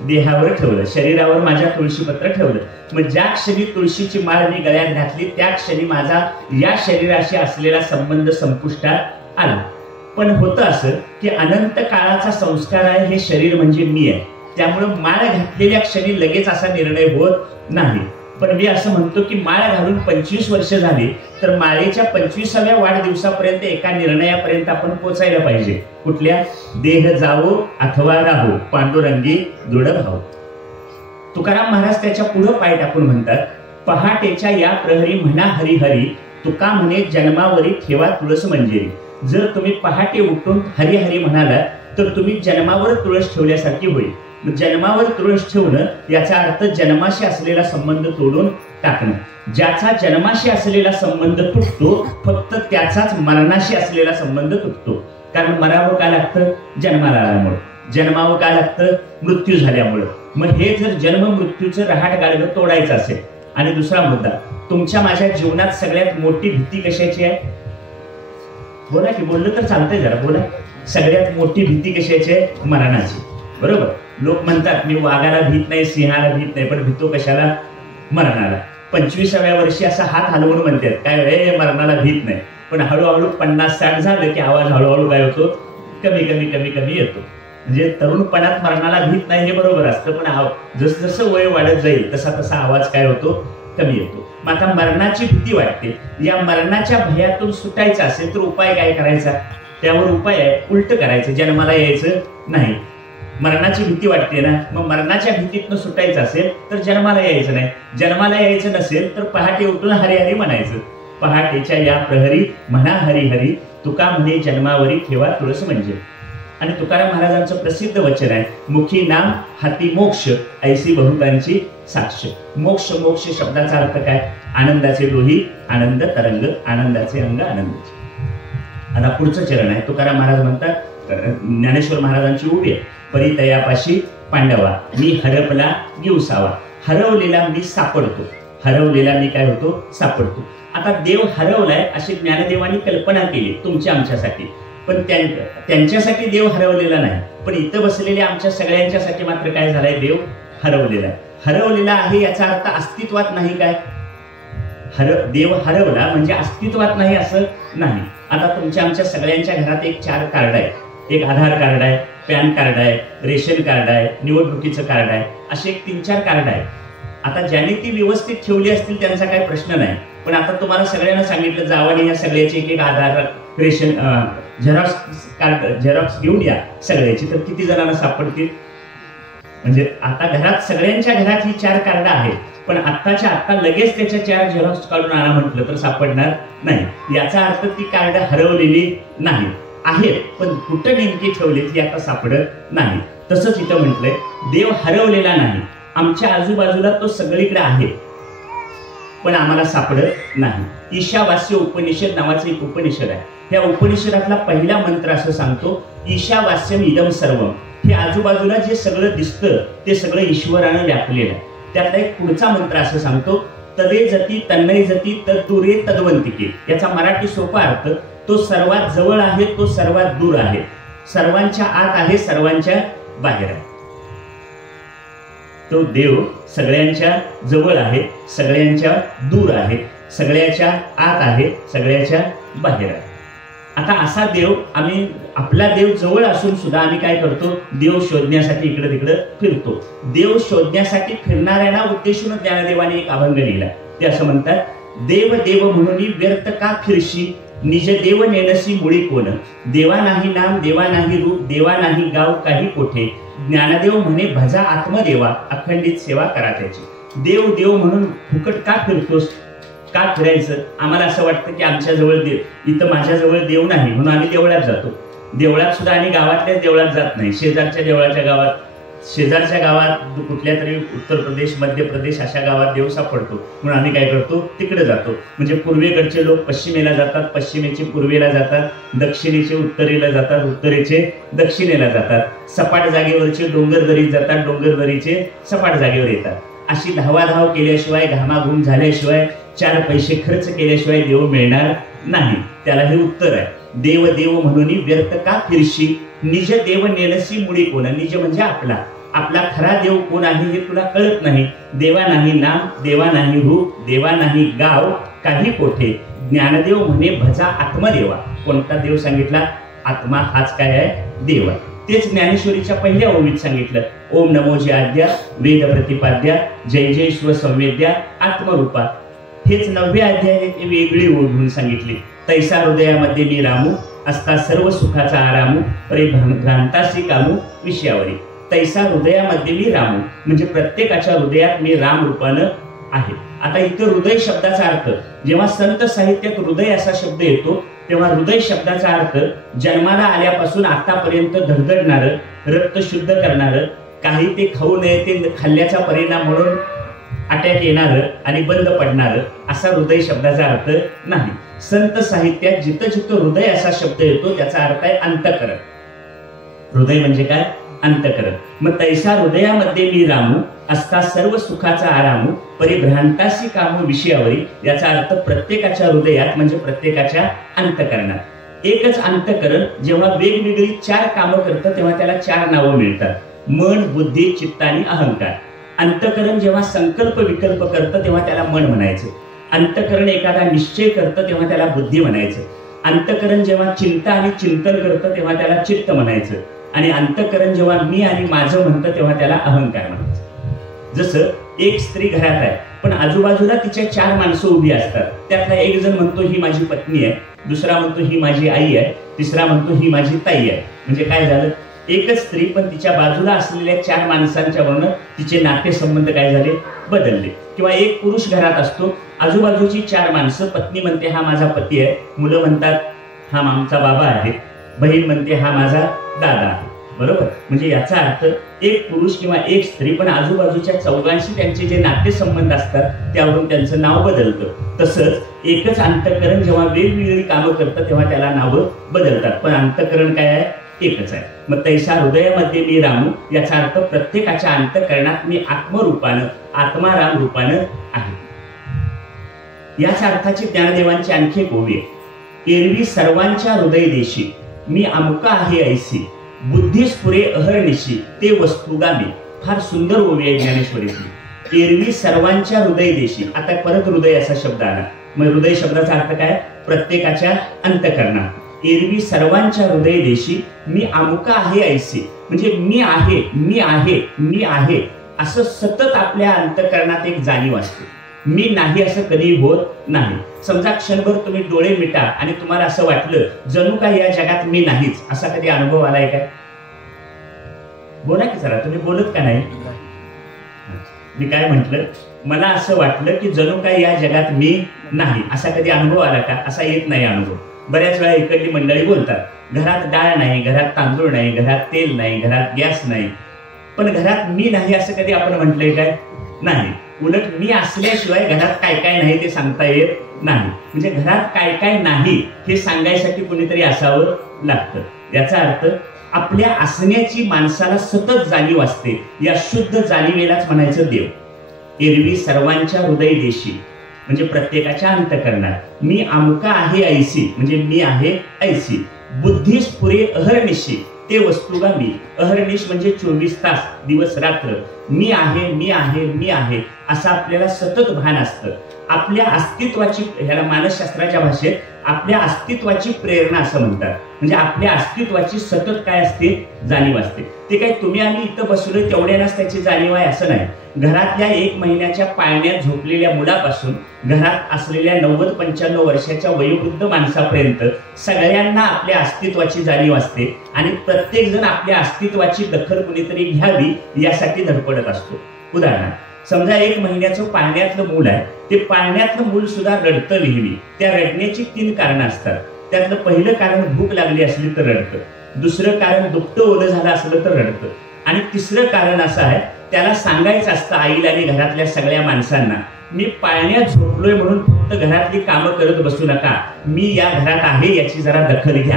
देहावर ठेवलं, शरीरावर माझ्या तुळशीपत्र ठेवलं. मग ज्या क्षणी तुळशीची माळ मी गळ्यात घातली त्या क्षणी माझा या शरीराशी असलेला संबंध संपुष्टात आला. पण होतं असं की अनंत काळाचा संस्कार आहे, हे शरीर म्हणजे मी आहे. त्यामुळे माळ घातलेल्या क्षणी लगेच असा निर्णय होत नाही. पण मी असं म्हणतो की माळ घालून 25 वर्ष झाली तर माळेच्या 25व्या वाढदिवसापर्यंत एका निर्णयापर्यंत आपण पोचायला पाहिजे. कुठल्या? देह जावो अथवा राहो पांडुरंगी दृढ भाव. तुकाराम महाराज त्याच्या पुढे पाय टाकून म्हणतात, पहाटेच्या या प्रहरी म्हणा हरी हरी, तुका म्हणे जन्मावरी ठेवा तुळस मंजिरी. जर तुम्ही पहाटे उठून हरी हरी म्हणाला तर तुम्ही जन्मावर तुळस ठेवल्यासारखी होईल. जन्मावर तुळस ठेवणं याचा अर्थ जन्माशी असलेला संबंध तोडून टाकणं. ज्याचा जन्माशी असलेला संबंध तुटतो फक्त त्याचाच मरणाशी असलेला संबंध तुटतो. कारण मरावं का लागतं? जन्माला आल्यामुळे. जन्मावं का लागतं? मृत्यू झाल्यामुळं. मग हे जर जन्म मृत्यूचं रहाट गाडगं तोडायचं असेल. आणि दुसरा मुद्दा, तुमच्या माझ्या जीवनात सगळ्यात मोठी भीती कशाची आहे? बोला की, बोललं तर चालतंय, जरा बोला. सगळ्यात मोठी भीती कशाची आहे? मरणाची. बरोबर. लोक म्हणतात मी वाघाला भीत नाही, सिंहाला भीत नाही, पण भीतो कशाला? मरणाला. 25व्या वर्षी असा हात हलवून म्हणतात काय मरणाला भीत नाही. पण हळूहळू 50-60 झालं की आवाज हळूहळू काय होतो? कमी कमी कमी कमी येतो. म्हणजे तरुणपणात मरणाला भीत नाही हे बरोबर असतं, पण जसं जसं वय वाढत जाईल तसा तसा आवाज काय होतो? कमी येतो. मग आता मरणाची भीती वाटते. या मरणाच्या भयातून सुटायचं असेल तर उपाय काय करायचा? त्यावर उपाय आहे उलट करायचं, जन्माला यायचं नाही. मरणाची भीती वाटते ना, मग मरणाच्या भीतीतनं सुटायचं असेल तर जन्माला यायचं नाही. जन्माला यायचं नसेल तर पहाटे उठून हरी हरी म्हणायचं. पहाटेच्या या प्रहरी म्हणा हरी हरी, तुका म्हणे जन्मावरी ठेवा तुळस मंजिरी. आणि तुकाराम महाराजांचं प्रसिद्ध वचन आहे, मुखी नाम हाती मोक्ष, ऐसी बहुतांची साक्ष. मोक्ष, मोक्ष शब्दाचा अर्थ काय? आनंदाचे डोही, आनंद तरंग, आनंदाचे अंग, आनंदाचे. आता पुढचं चरण आहे. तुकाराम महाराज म्हणतात, ज्ञानेश्वर महाराजांची ओवी आहे, परितयापाशी पांडवा मी हरपला दिवसावा. हरवलेला मी सापडतो. हरवलेला मी काय होतो? सापडतो. आता देव हरवलाय अशी ज्ञानदेवानी कल्पना केली तुमच्या आमच्यासाठी, पण त्यांच्यासाठी देव हरवलेला नाही. पण इथं बसलेल्या आमच्या सगळ्यांच्यासाठी मात्र काय झालंय? देव हरवलेला आहे. हरवलेला आहे याचा अर्थ अस्तित्वात नाही. काय? देव हरवला म्हणजे अस्तित्वात नाही असं नाही. आता तुमच्या आमच्या सगळ्यांच्या घरात एक 4 कार्ड आहे. एक आधार कार्ड आहे, पॅन कार्ड आहे, रेशन कार्ड आहे, निवडणुकीचं कार्ड आहे, असे एक 3-4 कार्ड आहे. आता ज्यांनी ती व्यवस्थित ठेवली असतील त्यांचा काही प्रश्न नाही. पण आता तुम्हाला सगळ्यांना सांगितलं जावाने या सगळ्याचे एक आधार, रेशन, झेरॉक्स कार्ड, झेरॉक्स घेऊन या सगळ्याची, तर किती जणांना सापडतील? म्हणजे आता घरात सगळ्यांच्या घरात ही 4 कार्ड आहेत, पण आत्ताच्या आत्ता लगेच त्याच्या 4 झेरॉक्स काढून आणा म्हटलं तर सापडणार नाही. याचा अर्थ ती कार्ड हरवलेली नाही आहेत, पण कुठं नेमकी ठेवली ती आता सापडत नाही. तसंच इथं म्हटलंय, देव हरवलेला नाही, आमच्या आजूबाजूला तो सगळीकडे आहे, पण आम्हाला सापडत नाही. ईशावास्य उपनिषद नावाचं एक उपनिषद आहे. या उपनिषदातला पहिला मंत्र असं सांगतो, ईशावास्यम इदम सर्वम. हे आजूबाजूला जे सगळं दिसतं ते सगळं ईश्वरानं व्यापलेलं आहे. त्यातला एक पुढचा मंत्र असं सांगतो, तदे जती तन्नय जती तद्दुरे तद्वंतिके. याचा मराठी सोपा अर्थ, तो सर्वात जवळ आहे, तो सर्वात दूर आहे, सर्वांच्या आत आहे, सर्वांच्या बाहेर आहे. तो देव सगळ्यांच्या जवळ आहे, सगळ्यांच्या दूर आहे, सगळ्याच्या आत आहे, सगळ्याच्या बाहेर आहे. आता असा देव आम्ही, आपला देव जवळ असून सुद्धा आम्ही काय करतो? देव शोधण्यासाठी इकडे तिकडे फिरतो. देव शोधण्यासाठी फिरणाऱ्यांना उद्देशून ज्ञानदेवाने एक अभंग लिहिला. ते असं म्हणतात, देव देव म्हणून व्यर्थ का फिरशी, निज देव नेनसी मुळी कोण. देवा नाही नाम, देवा नाही रूप, देवा नाही गाव काही कोठे. ज्ञानदेव म्हणे भजा आत्मदेवा, अखंडित सेवा करा त्याची. देव देव म्हणून फुकट का फिरतोस? का फिरायचं? आम्हाला असं वाटतं की आमच्या जवळ देव, इथं माझ्याजवळ देव नाही म्हणून आम्ही देवळात जातो. देवळात सुद्धा आम्ही गावातल्या देवळात जात नाही, शेजारच्या देवळाच्या गावात, शेजारच्या गावात कुठल्या तरी उत्तर प्रदेश, मध्य प्रदेश अशा गावात देव सापडतो म्हणून आम्ही काय करतो? तिकडे जातो. म्हणजे पूर्वेकडचे लोक पश्चिमेला जातात, पश्चिमेचे पूर्वेला जातात, दक्षिणेचे उत्तरेला जातात, उत्तरेचे दक्षिणेला जातात, सपाट जागेवरचे डोंगरदरीत जातात, डोंगरदरीचे सपाट जागेवर येतात. अशी धावाधाव केल्याशिवाय, घामाघूम झाल्याशिवाय 4 पैसे खर्च केल्याशिवाय देव मिळणार नाही. त्याला हे उत्तर आहे. देव देव म्हणून व्यर्थ का फिरशी, निज देव नेलसी मुळी कोण. निज म्हणजे आपला, आपला खरा देव कोण आहे हे तुला कळत नाही. देवा नाही नाम, देवा नाही रूप, देवा नाही गाव काही कोठे. ज्ञानदेव म्हणे भजा आत्मदेवा. कोणता देव सांगितला? आत्मा हाच काय आहे? देव आहे. तेच ज्ञानेश्वरीच्या पहिल्या ओवीत सांगितलं. ओम नमो जे आद्या वेद प्रतिपाद्या जय जय स्व संवेद्या आत्मरूपा. हेच 9वे अध्याय ते वेगळी ओळ म्हणून सांगितली. तैसा हृदयामध्ये मी रामू, असता सर्व सुखाचा आरामू, परे भ्रांतासी कामू विषयावरी. तैसा हृदयामध्ये मी रामू म्हणजे प्रत्येकाच्या हृदयात मी राम रूपानं आहे. आता इथं हृदय शब्दाचा अर्थ, जेव्हा संत साहित्यात हृदय असा शब्द येतो तेव्हा हृदय शब्दाचा अर्थ जन्माला आल्यापासून आतापर्यंत धडधडणारं, रक्त शुद्ध करणारं, काही ते खाऊ नये ते खाल्ल्याचा परिणाम म्हणून अटॅक येणारं आणि बंद पडणारं असा हृदय शब्दाचा अर्थ नाही. संत साहित्यात जिथं जिथं हृदय असा शब्द येतो त्याचा अर्थ आहे अंतःकरण. हृदय म्हणजे काय? अंतःकरण. मग तैसा हृदयामध्ये मी रामू, असता सर्व सुखाचा आरामू, परिभ्रांतासी कामू विषयावरी. याचा अर्थ प्रत्येकाच्या हृदयात म्हणजे प्रत्येकाच्या अंतःकरणात. एकच अंतःकरण जेव्हा वेगवेगळी 4 कामं करतं तेव्हा त्याला 4 नावं मिळतात. मन, बुद्धी, चित्त आणि अहंकार. अंतःकरण जेव्हा संकल्प विकल्प करतं तेव्हा त्याला मन म्हणायचं. अंतःकरण एखादा निश्चय करतं तेव्हा त्याला बुद्धी म्हणायचं. अंतःकरण जेव्हा चिंता आणि चिंतन करतं तेव्हा त्याला चित्त म्हणायचं. आणि अंतःकरण जेव्हा मी आणि माझं म्हणतं तेव्हा त्याला अहंकार म्हणायचं. जसं एक स्त्री घरात आहे पण आजूबाजूला तिच्या 4 माणसं उभी असतात. त्यातला एक जण म्हणतो ही माझी पत्नी आहे, दुसरा म्हणतो ही माझी आई आहे, तिसरा म्हणतो ही माझी ताई आहे. म्हणजे काय झालं? एकच स्त्री पण तिच्या बाजूला असलेल्या 4 माणसांच्या वरून तिचे नातेसंबंध काय झाले? बदलले. किंवा एक पुरुष घरात असतो, आजूबाजूची 4 माणसं, पत्नी म्हणते हा माझा पती आहे, मुलं म्हणतात हा आमचा बाबा आहे, बहीण म्हणते हा माझा दादा आहे. बरोबर? म्हणजे याचा अर्थ एक पुरुष किंवा एक स्त्री पण आजूबाजूच्या 4 त्यांचे जे नातेसंबंध असतात त्यावरून त्यांचं नाव बदलतं. तसंच एकच अंतःकरण जेव्हा वेगवेगळी कामं करतं तेव्हा त्याला नावं बदलतात, पण अंतःकरण काय आहे? एकच आहे. मग तैसा हृदयामध्ये मी रामू याचा अर्थ प्रत्येकाच्या अंतःकरणात मी आत्मरूपानं, आत्माराम रूपानं आहे. याच अर्थाची ज्ञानदेवांची आणखी एक ओवी आहे. एरवी सर्वांच्या हृदय देशी मी अमुका आहे ऐसी, बुद्धीस पुरे अहर्निशी ते वस्तुगामी. फार सुंदर ओवी आहे ज्ञानेश्वरीतली. एरवी सर्वांच्या हृदय देशी. आता परत हृदय असा शब्द आला. मग हृदय शब्दाचा अर्थ काय? प्रत्येकाच्या अंतःकरणात. एरवी सर्वांच्या हृदय देशी मी अमुका आहे ऐसी म्हणजे मी आहे, मी आहे, मी आहे असं सतत आपल्या अंतःकरणात एक जाणीव असते. मी नाही असं कधी होत नाही. समजा क्षणभर तुम्ही डोळे मिटा आणि तुम्हाला असं वाटलं जणू काय या जगात मी नाहीच, असा कधी अनुभव आलाय काय? बोला की जरा, तुम्ही बोलत का नाही? मी काय म्हंटल, मला असं वाटलं की जणू काय या जगात मी नाही, असा कधी अनुभव आला का? असा येत नाही अनुभव. बऱ्याच वेळा इकडली मंडळी बोलतात घरात डाळ नाही, घरात तांदूळ नाही, घरात तेल नाही, घरात गॅस नाही, पण घरात मी नाही असं कधी आपण म्हटलंय काय? नाही. उलट मी असल्याशिवाय घरात काय काय नाही ते सांगता येत नाही. म्हणजे घरात काय काय नाही हे सांगायसाठी कोणीतरी असावं लागतं. याचा अर्थ आपल्या असण्याची माणसाला सतत जाणीव असते. या शुद्ध जाणीवेलाच म्हणायचं देव. एरवी सर्वांच्या हृदय देशी म्हणजे प्रत्येकाच्या अंतःकरणात मी अमुका आहे ऐसी म्हणजे मी आहे ऐसी, बुद्धीस पुरे अहर्निशी ते वस्तुगामी. अहर्निश म्हणजे 24 तास, दिवस रात्र. मी आहे, मी आहे, मी आहे असं आपल्याला सतत भान असतं. आपल्या अस्तित्वाची, ह्याला मानसशास्त्राच्या भाषेत आपल्या अस्तित्वाची प्रेरणा असं म्हणतात. म्हणजे आपल्या अस्तित्वाची सतत काय असते? जाणीव असते. ते काय तुम्ही आम्ही इथं बसलोय तेवढ्यालाच त्याची जाणीव आहे असं नाही. घरातल्या 1 महिन्याच्या पाळण्यात झोपलेल्या मुलापासून घरात असलेल्या 90-95 वर्षाच्या वयोवृद्ध माणसापर्यंत सगळ्यांना आपल्या अस्तित्वाची जाणीव असते आणि प्रत्येक जण आपल्या अस्तित्वाची दखल कुणीतरी घ्यावी यासाठी धडपडत असतो. उदाहरणार्थ समजा 1 महिन्याचं पाळण्यातलं मूल आहे, ते पाळण्यातलं मूल सुद्धा रडतं नेहमी. त्या रडण्याची 3 कारणं असतात. त्यातलं पहिलं कारण भूक लागली असली तर रडतं, दुसरं कारण दुपटं ओलं झालं असलं तर रडतं, आणि तिसरं कारण असं आहे त्याला सांगायचं असतं आईला आणि घरातल्या सगळ्या माणसांना, मी पाळण्यात झोपलोय म्हणून फक्त घरातली कामं करत बसू नका, मी या घरात आहे याची जरा दखल घ्या.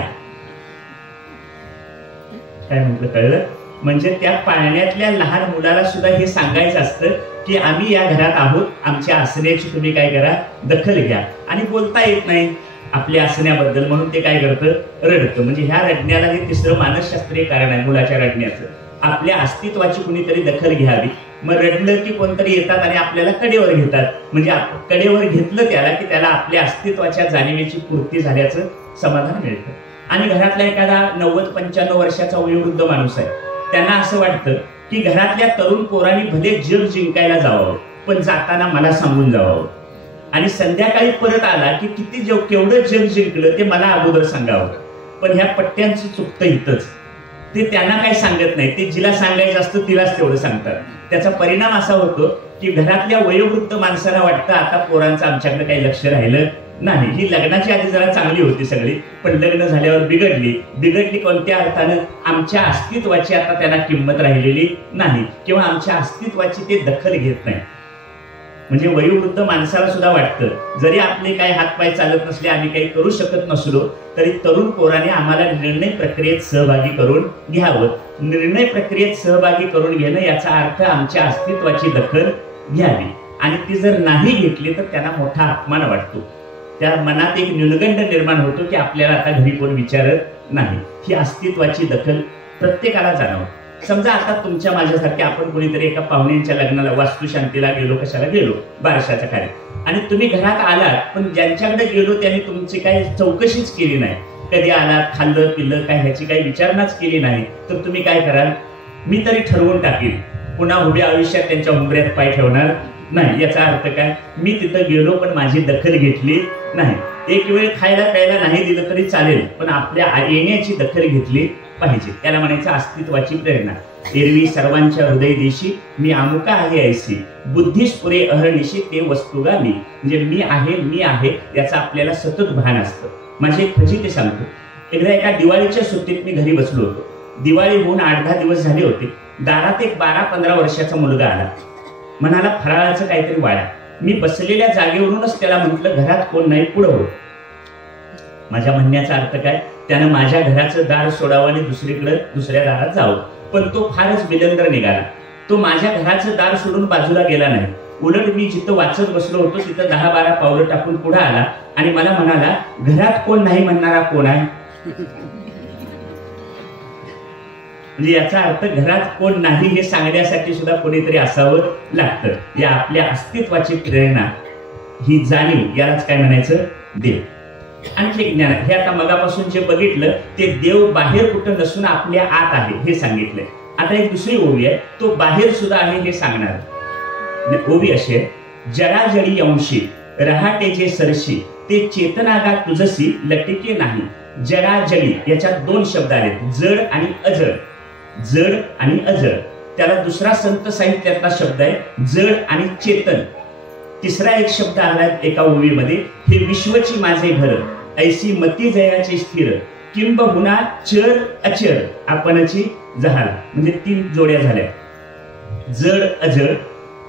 काय म्हटलं कळलं? म्हणजे त्या पाळण्यातल्या लहान मुलाला सुद्धा हे सांगायचं असतं की आम्ही या घरात आहोत, आमच्या असण्याची तुम्ही काय करा, दखल घ्या. आणि बोलता येत नाही आपल्या असण्याबद्दल, म्हणून ते काय करतं, रडतं. म्हणजे ह्या रडण्याला हे तिसरं मानसशास्त्रीय कारण आहे मुलाच्या रडण्याचं. आपल्या अस्तित्वाची कुणीतरी दखल घ्यावी. मग रडलं की कोणतरी येतात आणि आपल्याला कडेवर घेतात. म्हणजे कडेवर घेतलं त्याला की त्याला आपल्या अस्तित्वाच्या जाणीवेची पूर्ती झाल्याचं समाधान मिळतं. आणि घरातला एखादा 90-95 वर्षाचा वयोवृद्ध माणूस आहे, त्यांना असं वाटतं की घरातल्या तरुण पोरांनी भले जग जिंकायला जावं, पण जाताना मला सांगून जावं. आणि संध्याकाळी परत आला की किती केवढं जग जिंकलं ते मला अगोदर सांगावं. पण ह्या पट्ट्यांचं चुकतं इथंच. ते त्यांना काही सांगत नाही, ते जिला सांगायचं असतं तिलाच तेवढं सांगतात. त्याचा परिणाम असा होतो की घरातल्या वयोवृद्ध माणसाला वाटतं आता पोरांचं आमच्याकडे काही लक्ष राहिलं नाही. ही लग्नाची आधी जरा चांगली होती सगळी, पण लग्न झाल्यावर बिघडली कोणत्या अर्थानं, आमच्या अस्तित्वाची आता त्यांना किंमत राहिलेली नाही किंवा आमच्या अस्तित्वाची ते दखल घेत नाही. म्हणजे वयोवृद्ध माणसाला सुद्धा वाटतं जरी आपले काही हातपाय चालत नसले, आम्ही काही करू शकत नसलो, तरी तरुण पोराने आम्हाला निर्णय प्रक्रियेत सहभागी करून घ्यावं. निर्णय प्रक्रियेत सहभागी करून घेणं याचा अर्थ आमच्या अस्तित्वाची दखल घ्यावी. आणि ती जर नाही घेतली तर त्यांना मोठा अपमान वाटतो. त्या मनात एक न्यूनगंड निर्माण होतो की आपल्याला आता घरी कोण विचारत नाही. ही अस्तित्वाची दखल प्रत्येकाला जाणवते. समजा आता तुमच्या माझ्यासारखे आपण कोणीतरी एका पाहुण्यांच्या लग्नाला वास्तुशांतीला गेलो, कशाला गेलो, बारशाचा कार्यक्रम, आणि तुम्ही घरात आलात, पण ज्यांच्याकडे गेलो त्यांनी तुमची काही चौकशीच केली नाही, कधी आलात, खाल्लं पिल्लं काय ह्याची काही विचारणाच केली नाही, तर तुम्ही काय कराल? मी तरी ठरवून टाकेल पुन्हा उभ्या आयुष्यात त्यांच्या उंबऱ्यात पाय ठेवणार नाही. याचा अर्थ काय? मी तिथं गेलो पण माझी दखल घेतली नाही. एक वेळ खायला प्यायला नाही दिलं तरी चालेल, पण आपल्या येण्याची दखल घेतली पाहिजे. त्याला म्हणायचं अस्तित्वाची प्रेरणा. एरवी सर्वांच्या हृदय देशी मी अमुका आहे ऐसी, बुद्धीस पुरे अहर्निशी ते वस्तुगा मी. म्हणजे मी आहे याचा आपल्याला सतत भान असतं. माझी एक फजिती सांगतो. एकदा एका दिवाळीच्या सुट्टीत मी घरी बसलो होतो. दिवाळी होऊन 8-10 दिवस झाले होते. दारात एक 12-15 वर्षाचा मुलगा आला. म्हणाला फराळाचं काहीतरी वाढा. मी बसलेल्या जागेवरूनच त्याला म्हटलं घरात कोण नाही, पुढं हो. माझ्या म्हणण्याचा अर्थ काय? त्यानं माझ्या घराचं दार सोडावं आणि दुसऱ्या दारात जावं. पण तो फारच बिलंदर निघाला. तो माझ्या घराचं दार सोडून बाजूला गेला नाही. उलट मी जिथं वाचत बसलो होतो तिथं 10-12 पावलं टाकून पुढे आला आणि मला म्हणाला घरात कोण नाही म्हणणारा कोण आहे? म्हणजे याचा अर्थ घरात कोण नाही हे सांगण्यासाठी सुद्धा कोणीतरी असावं लागतं. या आपल्या अस्तित्वाची प्रेरणा, ही जाणीव, यालाच काय म्हणायचं? देव. आणखी एक ज्ञान. हे आता मगापासून जे बघितलं ते देव बाहेर कुठं नसून आपल्या आत आहे हे सांगितलंय. आता एक दुसरी ओवी आहे, तो बाहेर सुद्धा आहे हे सांगणार. ओवी अशी आहे, जळाजळी अंशी रहाटे जे सरशी ते चेतनागा तुझसी लटिके नाही. जळाजळी याच्यात 2 शब्द आहेत, जड आणि अजड. जड आणि अजड. त्याला दुसरा संत साहित्यातला शब्द आहे जड आणि चेतन. तिसरा एक शब्द आलाय एका ओवीमध्ये, हे विश्वची माझे घर ऐसी मती जयाचे स्थिर किंबहुना चर अचर आपणची जहाल. म्हणजे 3 जोड्या झाल्या. जड अजड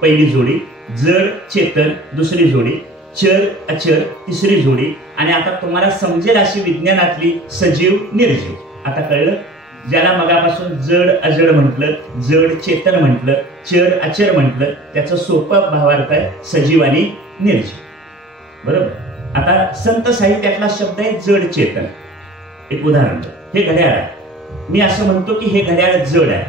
पहिली जोडी, जड चेतन दुसरी जोडी, चर अचर तिसरी जोडी, आणि आता तुम्हाला समजेल अशी विज्ञानातली सजीव निर्जीव. आता कळलं? ज्याला मगापासून जड अजड म्हटलं, जड चेतन म्हटलं, चर अचर म्हटलं, त्याचं सोपं भावार्थ आहे सजीव आणि निर्जीव. बरोबर. आता संत साहित्यातला शब्द आहे जड चेतन. एक उदाहरण, हे घड्याळ आहे. मी असं म्हणतो की हे घड्याळ जड आहे.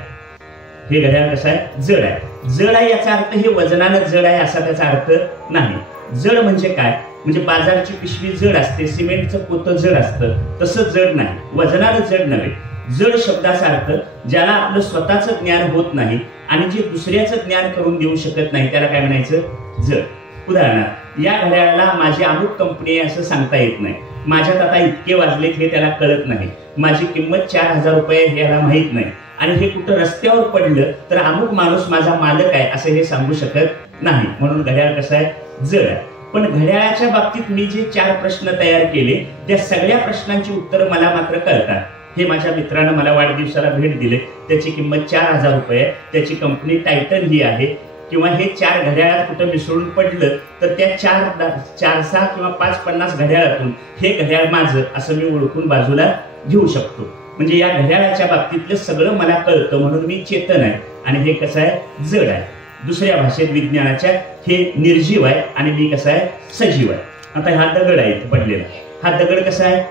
हे घड्याळ कसं आहे? जड आहे. जड आहे याचा अर्थ हे वजनानं जड आहे असा त्याचा अर्थ नाही. जड म्हणजे काय? म्हणजे बाजारची पिशवी जड असते, सिमेंटचं पोतं जड असतं, तसं जड नाही, वजनानं जड नव्हे. जड शब्दाचा अर्थ ज्याला आपलं स्वतःचं ज्ञान होत नाही आणि जे दुसऱ्याचं ज्ञान करून देऊ शकत नाही त्याला काय म्हणायचं? जड. उदाहरणार्थ, या घड्याळाला माझी अमुक कंपनी आहे असं सांगता येत नाही. माझ्यात आता इतके वाजलेत हे त्याला कळत नाही. माझी किंमत 4000 रुपये हे याला माहित नाही. आणि हे कुठं रस्त्यावर पडलं तर अमुक माणूस माझा मालक आहे असं हे सांगू शकत नाही. म्हणून घड्याळ कसं आहे? जड आहे. पण घड्याळाच्या बाबतीत मी जे 4 प्रश्न तयार केले त्या सगळ्या प्रश्नांची उत्तरं मला मात्र कळतात. हे माझ्या मित्रानं मला वाढदिवसाला भेट दिले. त्याची किंमत 4000 रुपये आहे. त्याची कंपनी टायटन ही आहे. किंवा हे 4 घड्याळात कुठं मिसळून पडलं तर त्या 4-6 किंवा 5-50 घड्याळातून हे घड्याळ माझं असं मी ओळखून बाजूला घेऊ शकतो. म्हणजे या घड्याळाच्या बाबतीतलं सगळं मला कळतं म्हणून मी चेतन आहे आणि हे कसं आहे जड आहे. दुसऱ्या भाषेत विज्ञानाच्या हे निर्जीव आहे आणि मी कसं आहे सजीव आहे. आता हा दगड आहे पडलेला, हा दगड कसा आहे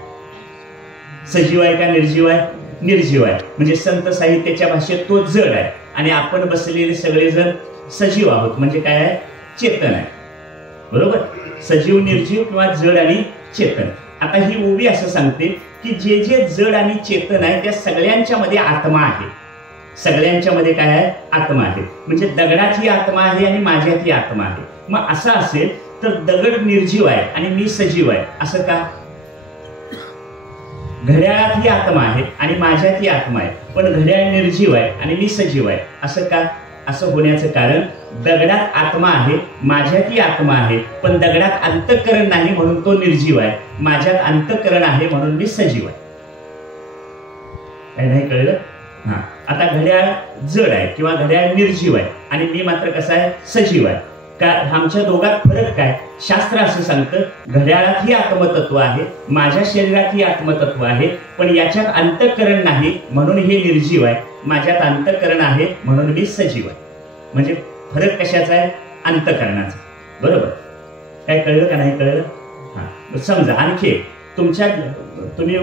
सजीव आहे का निर्जीव आहे? निर्जीव आहे. म्हणजे संत साहित्याच्या भाषेत तो जड आहे आणि आपण बसलेले सगळेजण सजीव आहोत म्हणजे काय आहे चेतन आहे. बरोबर, सजीव निर्जीव किंवा जड आणि चेतन. आता ही ओवी असं सांगते की जे जे जड आणि चेतन आहे त्या सगळ्यांच्या मध्ये आत्मा आहे. सगळ्यांच्या मध्ये काय आहे आत्मा आहे. म्हणजे दगडाची आत्मा आहे आणि माझ्यातही आत्मा आहे. मग असं असेल तर दगड निर्जीव आहे आणि मी सजीव आहे असं का? घड्याळात ही आत्मा आहे आणि माझ्यात ही आत्मा आहे पण घड्याळ निर्जीव आहे आणि मी सजीव आहे असं का? असं होण्याचं कारण दगडात आत्मा आहे माझ्यातही आत्मा आहे पण दगडात अंतःकरण नाही म्हणून तो निर्जीव आहे, माझ्यात अंतःकरण आहे म्हणून मी सजीव आहे. काय नाही कळलं? हा, आता घड्याळ जड आहे किंवा घड्याळ निर्जीव आहे आणि मी मात्र कसा आहे सजीव आहे. का आमच्या दोघात फरक काय? शास्त्र असं सांगतं घड्याळातही आत्मतत्व आहे माझ्या शरीरातही आत्मतत्व आहे पण याच्यात अंतःकरण नाही म्हणून हे निर्जीव आहे, माझ्यात अंतःकरण आहे म्हणून मी सजीव आहे. म्हणजे फरक कशाचा आहे? अंतःकरणाचा. बरोबर, काय कळलं का नाही कळलं? हा, समजा आणखी तुम्ही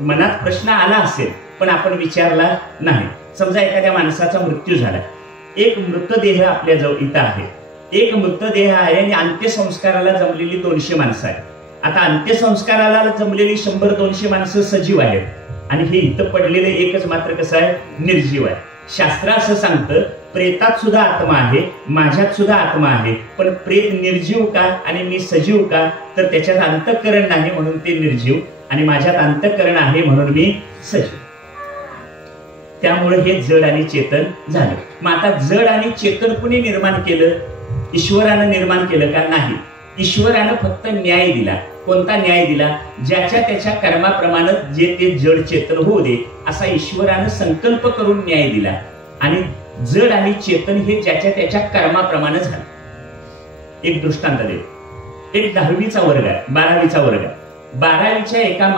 मनात प्रश्न आला असेल पण आपण विचारला नाही. समजा एखाद्या माणसाचा मृत्यू झाला, एक मृतदेह आपल्या जवळ इथं आहे, एक मृतदेह आहे आणि अंत्यसंस्काराला जमलेली 200 माणसं आहेत. आता अंत्यसंस्काराला जमलेली 100-200 माणसं सजीव आहेत आणि हे इथं पडलेले एकच मात्र कसं आहे निर्जीव आहे. शास्त्र असं सांगतं प्रेतात सुद्धा आत्मा आहे माझ्यात सुद्धा आत्मा आहे पण प्रेत निर्जीव का आणि मी सजीव का? तर त्याच्यात अंतःकरण नाही म्हणून ते निर्जीव आणि माझ्यात अंतःकरण आहे म्हणून मी सजीव. त्यामुळे हे जड आणि चेतन झालं. मग आता जड आणि चेतन कुणी निर्माण केलं? ईश्वरानं निर्माण केलं का? नाही. ईश्वरानं फक्त न्याय दिला. कोणता न्याय दिला? ज्याच्या त्याच्या कर्माप्रमाणे जे ते जड चेतन होऊ दे असा ईश्वरानं संकल्प करून न्याय दिला आणि जड आणि चेतन हे ज्याच्या त्याच्या कर्माप्रमाणे झालं. एक दृष्टांत दे. एक 10वीचा वर्ग आहे, 12वीचा वर्ग आहे. 12वीच्या एका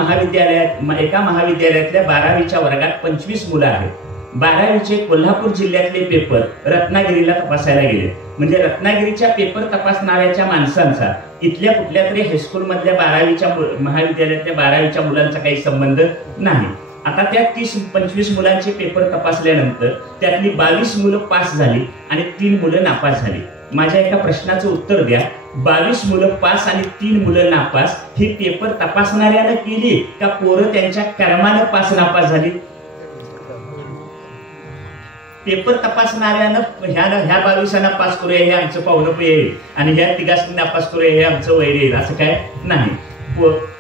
महाविद्यालयातल्या 12वीच्या वर्गात 25 मुलं आहेत. 12वीचे कोल्हापूर जिल्ह्यातले पेपर रत्नागिरीला तपासायला गेले. म्हणजे रत्नागिरीच्या पेपर तपासणाऱ्याच्या माणसांचा इथल्या कुठल्या तरी हायस्कूल मधल्या 12वीच्या महाविद्यालयातल्या 12वीच्या मुलांचा काही संबंध नाही. आता त्या 30-25 मुलांचे पेपर तपासल्यानंतर त्यातली 22 मुलं पास झाली आणि 3 मुलं नापास झाली. माझ्या एका प्रश्नाचं उत्तर द्या. 22 मुलं पास आणि 3 मुलं नापास ही पेपर तपासणाऱ्यानं केली का पोरं त्यांच्या कर्मानं पास नापास झाली? पेपर तपासणाऱ्यानं ह्या 22 पास करूया हे आमचं पाहुणं येईल आणि ह्या 3 नापास करूया हे आमचं वैर येईल असं काय नाही.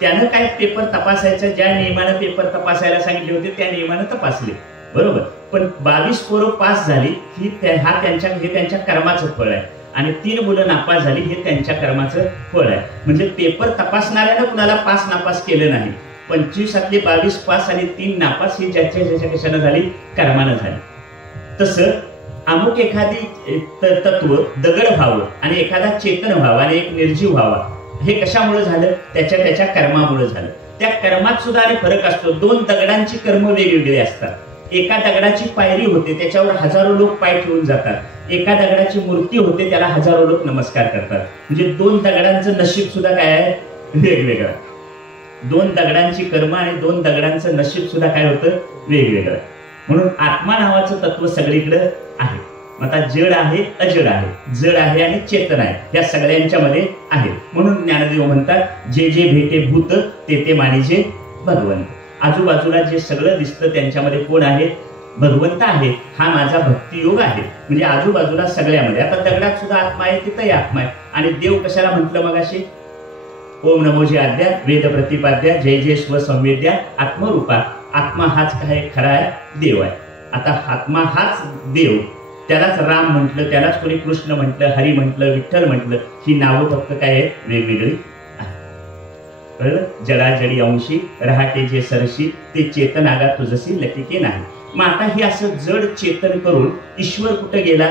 त्यानं काय पेपर तपासायचं ज्या नियमानं पेपर तपासायला सांगितले होते त्या नियमानं तपासले. बरोबर, पण 22 पोरं पास झाली हे त्यांच्या कर्माचं फळ आहे आणि 3 मुलं नापास झाली हे त्यांच्या कर्माचं फळ आहे. म्हणजे पेपर तपासणाऱ्यानं कुणाला पास नापास केलं नाही. 25 22 पास आणि 3 नापास ही ज्याच्या कशानं झाली? कर्मानं झाली. तसं अमुक एखादी तत्व दगड व्हावं आणि एखादा चेतन व्हावा आणि एक निर्जीव व्हावा हे कशामुळे झालं? त्याच्या कर्मामुळे झालं. त्या कर्मात सुद्धा फरक असतो. 2 दगडांची कर्म वेगवेगळी असतात. एका दगडाची पायरी होते त्याच्यावर हजारो लोक पाय ठेवून जातात. एका दगडाची मूर्ती होते त्याला हजारो लोक नमस्कार करतात. म्हणजे 2 दगडांचं नशीब सुद्धा काय आहे? वेगवेगळं. 2 दगडांची कर्म आणि 2 दगडांचं नशीब सुद्धा काय होतं? वेगवेगळं. म्हणून आत्मा नावाचं तत्व सगळीकडे आहे. आता जड आहे अजड आहे, जड आहे आणि चेतन आहे, या सगळ्यांच्या मध्ये आहे. म्हणून ज्ञानदेव म्हणतात जे जे भेटे भूत ते ते मानिजे भगवंत. आजूबाजूला जे सगळं दिसतं त्यांच्यामध्ये कोण आहे? भगवंत आहे. हा माझा भक्तियोग आहे. म्हणजे आजूबाजूला सगळ्यामध्ये. आता दगडात सुद्धा आत्मा आहे तिथंही आत्मा आहे. आणि देव कशाला म्हटलं मगाशी? ओम नमोजी आद्या वेद प्रतिपाद्या जय जय स्व संवेद्या आत्मरूपा. आत्मा हाच काय खरा आहे? देव आहे. आता आत्मा हाच देव, त्यालाच राम म्हटलं, त्यालाच कोणी कृष्ण म्हटलं, हरी म्हटलं, विठ्ठल म्हटलं. ही नावं फक्त काय आहे? वेगवेगळी आहे. कळलं? जडा जडी अंशी रहाटे जे सरशी ते चेतन आगा तुझसी लतिके नाही. मग आता हे असं जड चेतन करून ईश्वर कुठं गेला?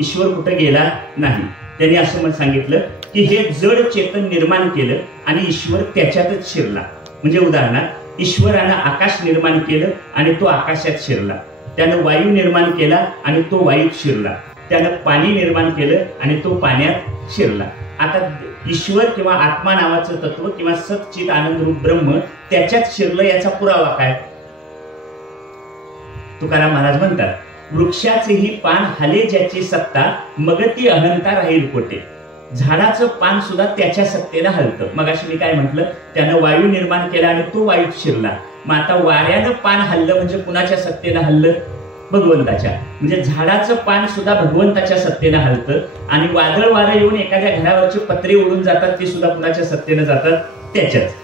ईश्वर कुठं गेला नाही. त्यांनी असं मला सांगितलं की हे जड चेतन निर्माण केलं आणि ईश्वर त्याच्यातच शिरला. म्हणजे उदाहरणार्थ ईश्वरानं आकाश निर्माण केलं आणि तो आकाशात शिरला. त्यानं वायू निर्माण केला आणि तो वायूत शिरला. त्यानं पाणी निर्माण केलं आणि तो पाण्यात शिरला. आता ईश्वर किंवा आत्मा नावाचं तत्व किंवा सच्चित आनंद रूप ब्रह्म त्याच्यात शिरलं, याचा पुरावा काय? तुकाराम महाराज म्हणतात, वृक्षाचेही पान हाले ज्याची सत्ता, मग ती अहंता राहील कोठे. झाडाचं पान सुद्धा त्याच्या सत्तेनं हलतं. मगाशी मी काय म्हटलं, त्यानं वायू निर्माण केला आणि तो वायूत शिरला. मग आता वाऱ्यानं पान हल्लं म्हणजे कुणाच्या सत्तेनं हल्लं? भगवंताच्या. म्हणजे झाडाचं पान सुद्धा भगवंताच्या सत्तेनं हलतं. आणि वादळ वारं येऊन एखाद्या घरावरचे पत्रे उडून जातात, ते सुद्धा कुणाच्या सत्तेनं जातात? त्याच्याच.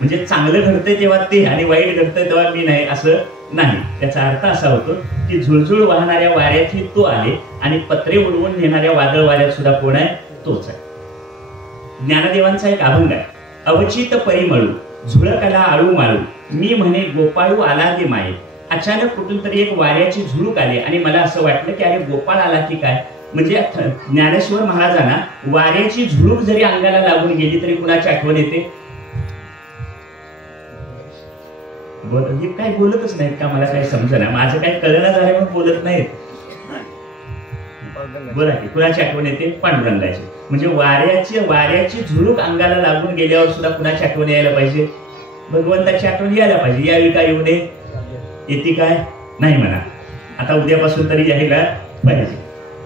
म्हणजे चांगलं घडतंय तेव्हा ते आणि वाईट घडतंय तेव्हा मी नाही, असं नाही. त्याचा अर्थ असा होतो की झुळझुळ वाहणाऱ्या वाऱ्यातही तो आहे आणि पत्रे उडवून नेणाऱ्या वादळ वाऱ्यात सुद्धा कोण आहे? तोच आहे. ज्ञानदेवांचा एक अभंग आहे, अवचित परिमळू झुळकला आळू माळू, मी म्हणे गोपाळू आला दे माये. अचानक कुठून तरी एक वाऱ्याची झुळूक आली आणि मला असं वाटलं की अरे गोपाळ आला की काय. म्हणजे ज्ञानेश्वर महाराजांना वाऱ्याची झुळूक जरी अंगाला लागून गेली तरी कुणाची आठवण येते? हे काय बोलतच नाहीत का? मला काय समजेना, माझं काय कळलं झालं म्हणून बोलत नाहीत. बोला की कुणाची आठवण येते? पांडुरंगाची. म्हणजे वाऱ्याची झुळूक अंगाला लागून गेल्यावर सुद्धा कुणाची आठवण यायला पाहिजे? भगवंताची आठवण यायला पाहिजे. यावी काय येऊ नये? येते काय? नाही म्हणा. आता उद्यापासून तरी यायला पाहिजे.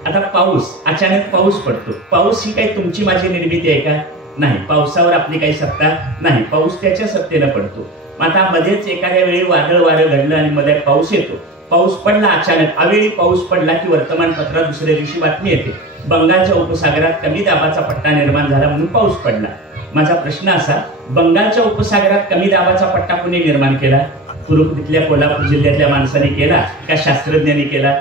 आता पाऊस, अचानक पाऊस पडतो. पाऊस ही काही तुमची माझी निर्मिती आहे का? नाही. पावसावर आपली काही सत्ता नाही. पाऊस त्याच्या सत्तेनं पडतो. आता मध्येच एखाद्या वेळी वादळ वारं घडलं आणि मध्ये पाऊस येतो. पाऊस पडला अचानक, अवेळी पाऊस पडला की वर्तमानपत्रात दुसऱ्या दिवशी बातमी येते, बंगालच्या उपसागरात कमी दाबाचा पट्टा निर्माण झाला म्हणून पाऊस पडला. माझा प्रश्न असा, बंगालच्या उपसागरात कमी दाबाचा पट्टा कोणी निर्माण केला? तिथल्या कोल्हापूर जिल्ह्यातल्या माणसाने केला का शास्त्रज्ञांनी केला?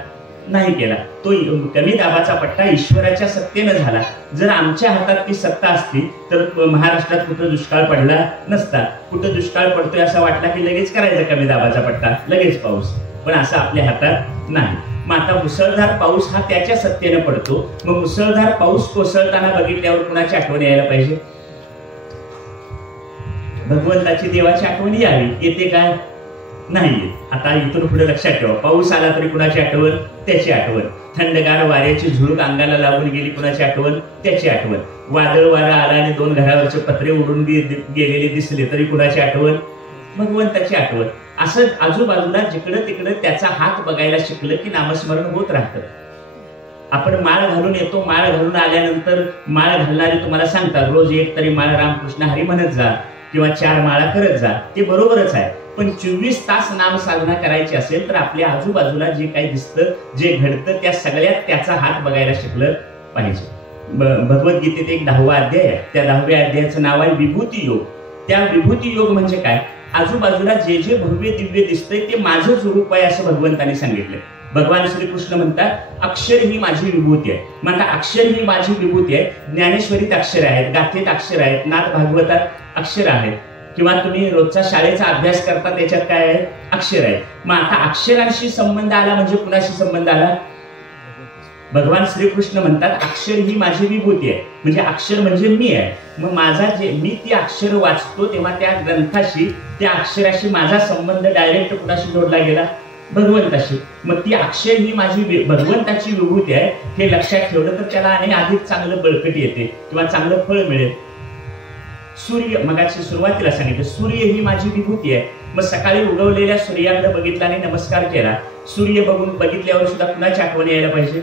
नाही केला. तो कमी दाबाचा पट्टा ईश्वराच्या सत्तेनं झाला. जर आमच्या हातात ती सत्ता असती तर महाराष्ट्रात कुठं दुष्काळ पडला नसता. कुठं दुष्काळ पडतोय असं वाटला की लगेच करायचा कमी दाबाचा पट्टा, लगेच पाऊस. पण असं आपल्या हातात नाही. मग आता मुसळधार पाऊस हा त्याच्या सत्तेनं पडतो. मग मुसळधार पाऊस कोसळताना बघितल्यावर कुणाची आठवण यायला पाहिजे? भगवंताची, देवाची आठवण यावी. येते काय? नाही. आता इथून पुढे लक्षात ठेवा, पाऊस आला तरी कुणाची आठवण? त्याची आठवण. थंडगार वाऱ्याची झुळूक अंगाला लागून गेली, कुणाची आठवण? त्याची आठवण. वादळ वारा आला आणि दोन घरावरचे पत्रे उडून गेलेले दिसले तरी कुणाची आठवण? भगवंताची आठवण. असं आजूबाजूला जिकडं तिकडं त्याचा हात बघायला शिकलं की नामस्मरण होत राहतं. आपण माळ घालून येतो, माळ घालून आल्यानंतर माळ घालणारे तुम्हाला सांगतात रोज एक तरी माळ रामकृष्ण हरी म्हणत जा किंवा 4 माळा करत जा. ते बरोबरच आहे. पण 24 तास नाम साधना करायची असेल तर आपल्या आजूबाजूला जे काही दिसतं, जे घडतं, त्या सगळ्यात त्याचा हात बघायला शिकलं पाहिजे. भगवद्गीतेत एक 10वा अध्याय आहे. त्या 10व्या अध्यायाचं नाव आहे विभूती योग. त्या विभूती योग म्हणजे काय? आजूबाजूला जे जे भव्य दिव्य दिसतंय ते माझं स्वरूप आहे असं भगवंतांनी सांगितलंय. भगवान श्रीकृष्ण म्हणतात, अक्षर ही माझी विभूती आहे. मग आता अक्षर ही माझी विभूती आहे. ज्ञानेश्वरीत अक्षर आहेत, गाथेत अक्षर आहेत, नाथ भागवतात अक्षर आहेत, किंवा तुम्ही रोजचा शाळेचा अभ्यास करता त्याच्यात काय आहे? अक्षर आहे. मग आता अक्षरांशी संबंध आला म्हणजे कुणाशी संबंध आला? भगवान श्रीकृष्ण म्हणतात, अक्षर ही माझी विभूती आहे. म्हणजे अक्षर म्हणजे मी आहे. मग माझा जे मी ती अक्षर वाचतो तेव्हा त्या ग्रंथाशी, त्या अक्षराशी माझा संबंध डायरेक्ट कुणाशी जोडला गेला? भगवंताशी. मग ती अक्षर ही माझी भगवंताची विभूती आहे हे लक्षात ठेवलं तर त्याला आणि अधिक चांगलं बळकटी येते किंवा चांगलं फळ मिळेल. सूर्य, मगाशी सुरुवातीला सांगितलं, सूर्य ही माझी विभूती आहे. मग सकाळी उगवलेल्या सूर्याकडे बघितला आणि नमस्कार केला. सूर्य बघितल्यावर सुद्धा कुणाची आठवण यायला पाहिजे?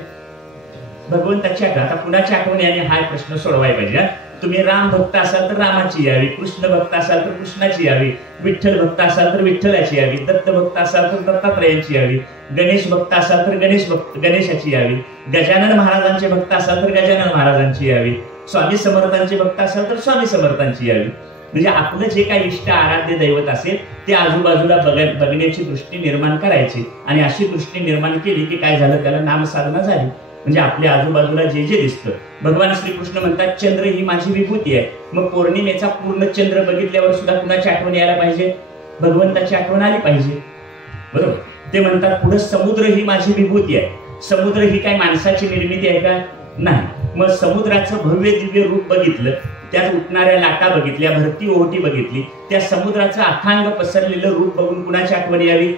भगवंताची आठवण. आता कुणाची आठवण याने हा प्रश्न सोडवायला पाहिजे. तुम्ही राम भक्त असाल तर रामाची यावी, कृष्ण भक्त असाल तर कृष्णाची यावी, विठ्ठल भक्त असाल तर विठ्ठलाची यावी, दत्त भक्त असाल तर दत्तात्रयांची यावी, गणेश भक्त असाल तर गणेशाची यावी, गजानन महाराजांचे भक्त असाल तर गजानन महाराजांची यावी, स्वामी समर्थांचे भक्त असाल तर स्वामी समर्थांची यावी. म्हणजे आपलं जे काही इष्ट आराध्य दैवत असेल ते आजूबाजूला बघण्याची दृष्टी निर्माण करायची. आणि अशी दृष्टी निर्माण केली की काय झालं? त्याला नामसाधना झाली. म्हणजे आपल्या आजूबाजूला जे जे दिसतं, भगवान श्रीकृष्ण म्हणतात, चंद्र ही माझी विभूती आहे. मग पौर्णिमेचा पूर्ण चंद्र बघितल्यावर सुद्धा कुणाची आठवण यायला पाहिजे? भगवंताची आठवण आली पाहिजे. बरोबर. ते म्हणतात पुढे समुद्र ही माझी विभूती आहे. समुद्र ही काय माणसाची निर्मिती आहे का? नाही. मग समुद्राचं भव्य दिव्य रूप बघितलं त्यात उठणाऱ्या लाटा बघितल्या, भरती ओहोटी बघितली, त्या समुद्राचं अथांग पसरलेलं रूप बघून कुणाची आठवण यावी?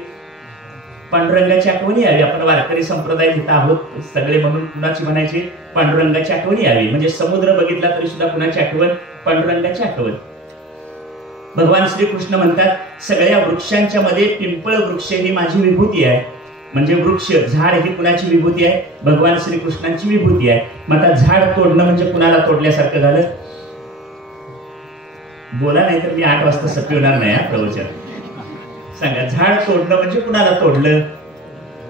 पांडुरंगाची आठवण यावी. आपण वारकरी संप्रदायात इथं आहोत सगळे म्हणून कुणाची म्हणायची? पांडुरंगाची आठवण यावी. म्हणजे समुद्र बघितला तरी सुद्धा कुणाची आठवण? पांडुरंगाची आठवण. भगवान श्रीकृष्ण म्हणतात सगळ्या वृक्षांच्या मध्ये पिंपळ वृक्ष ही माझी विभूती आहे. म्हणजे वृक्ष झाड ही कुणाची विभूती आहे? भगवान श्रीकृष्णांची विभूती आहे. मग आता झाड तोडणं म्हणजे कुणाला तोडल्यासारखं झालं? बोला, नाही तर मी 8 वाजता सपवणार नाही प्रवचन. सांगा, झाड तोडणं म्हणजे कुणाला तोडलं?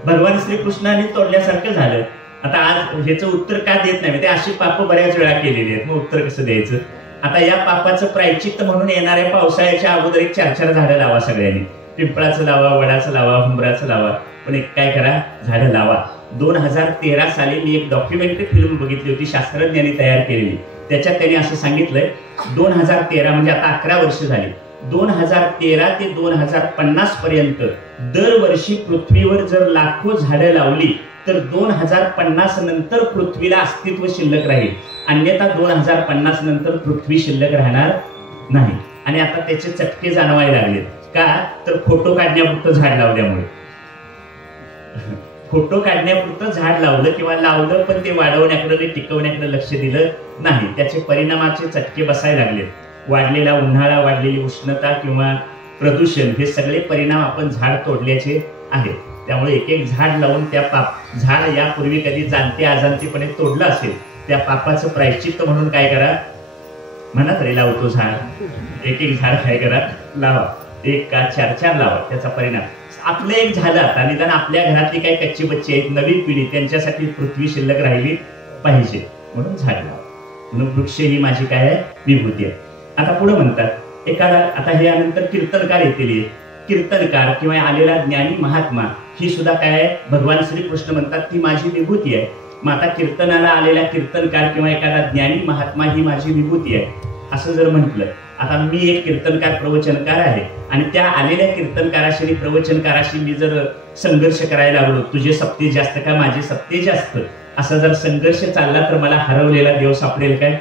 भगवान श्रीकृष्णाने तोडल्यासारखं झालं. आता आज ह्याचं उत्तर का देत नाही? ते अशी पाप बऱ्याच वेळा केलेली आहेत, मग उत्तर कसं द्यायचं? आता या पापाचं प्रायचित्त म्हणून येणाऱ्या पावसाळ्याच्या अगोदर एक 4-4 झाडं लावा सगळ्यांनी. पिंपळाचं लावा, वडाचं लावा, हुंबराचं लावा, पण एक काय करा, झाडं लावा. 2013 साली मी एक डॉक्युमेंटरी फिल्म बघितली होती, शास्त्रज्ञांनी तयार केलेली. त्याच्यात त्यांनी असं सांगितलंय 2013 म्हणजे आता 11 वर्ष झाली, 2013 ते 2050 पर्यंत दरवर्षी पृथ्वीवर जर लाखो झाडं लावली तर 2050 नंतर पृथ्वीला अस्तित्व शिल्लक राहील. अन्यथा 2050 नंतर पृथ्वी शिल्लक राहणार नाही. आणि आता त्याचे चटके जाणवायला लागले. का? तर फोटो काढण्यापुरतं झाड लावल्यामुळे. फोटो काढण्यापुरतं झाड लावलं किंवा लावलं पण ते वाढवण्याकडे टिकवण्याकडे लक्ष दिलं नाही. त्याचे परिणामाचे चटके बसायला लागले. वाढलेला उन्हाळा, वाढलेली उष्णता किंवा प्रदूषण हे सगळे परिणाम आपण झाड तोडल्याचे आहेत. त्यामुळे एक एक झाड लावून त्या झाड यापूर्वी कधी जाणते अजाणतेपणे तोडलं असेल त्या पापाचं प्रायश्चित्त म्हणून काय करा? म्हणा तरी लावतो झाड. एक एक झाड काय करा? लावा. 1 का 4-4 लावा. त्याचा परिणाम आपलं एक झालं. आता निदान आपल्या घरातली काही कच्ची बच्ची आहेत, नवीन पिढी, त्यांच्यासाठी पृथ्वी शिल्लक राहिली पाहिजे म्हणून झाड लावा. म्हणून वृक्ष ही माझी काय आहे? विभूती आहे. आता पुढे म्हणतात एखादा, आता हे यानंतर कीर्तनकार येतील. कीर्तनकार किंवा आलेला ज्ञानी महात्मा ही सुद्धा काय आहे? भगवान श्रीकृष्ण म्हणतात ती माझी विभूती आहे. मग आता कीर्तनाला आलेला कीर्तनकार किंवा एखादा ज्ञानी महात्मा ही माझी विभूती आहे असं जर म्हटलं, आता मी एक कीर्तनकार प्रवचनकार आहे आणि त्या आलेल्या कीर्तनकाराशी प्रवचनकाराशी मी जर संघर्ष करायला लागलो, तुझे सप्ते जास्त का माझे सप्ते जास्त, असा जर संघर्ष चालला तर मला हरवलेला देव सापडेल काय?